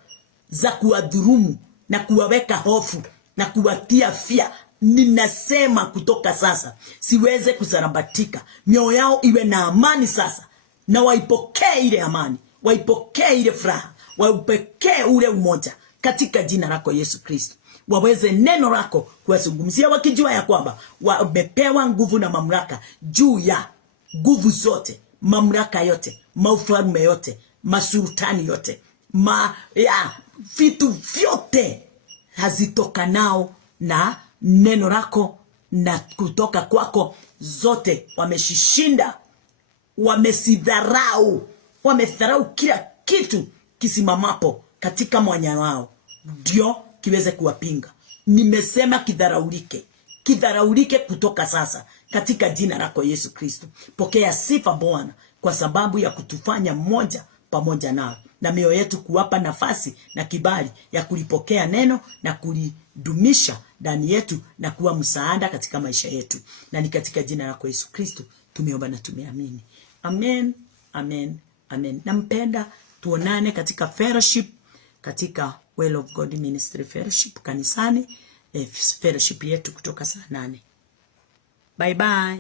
za kuwadhulumu na kuwaweka hofu na kuwatia fia, ninasema kutoka sasa siweze kusarambatika. Mioyo yao iwe na amani sasa, na waipokee ile amani, waipokee ile furaha, waipokee ule umoja katika jina lako Yesu Kristo. Waweze neno lako kuwazungumzia wakijua ya kwamba wamepewa nguvu na mamlaka juu ya nguvu zote, mamlaka yote, maufalme yote, masultani yote, vitu vyote hazitokanao na neno lako na kutoka kwako, zote wameshishinda, wamesidharau, wamedharau kila kitu kisimamapo katika mwanya wao ndio kiweze kuwapinga. Nimesema kidharaulike, kidharaulike kutoka sasa katika jina lako Yesu Kristo. Pokea sifa Bwana kwa sababu ya kutufanya mmoja pamoja nao, na mioyo yetu kuwapa nafasi na kibali ya kulipokea neno na kulidumisha ndani yetu na kuwa msaada katika maisha yetu. Na ni katika jina lako Yesu Kristo tumeomba na tumeamini. Amen, amen, amen. Nampenda, tuonane katika fellowship, katika Well of God Ministry Fellowship kanisani, fellowship yetu kutoka saa 8. Bye bye.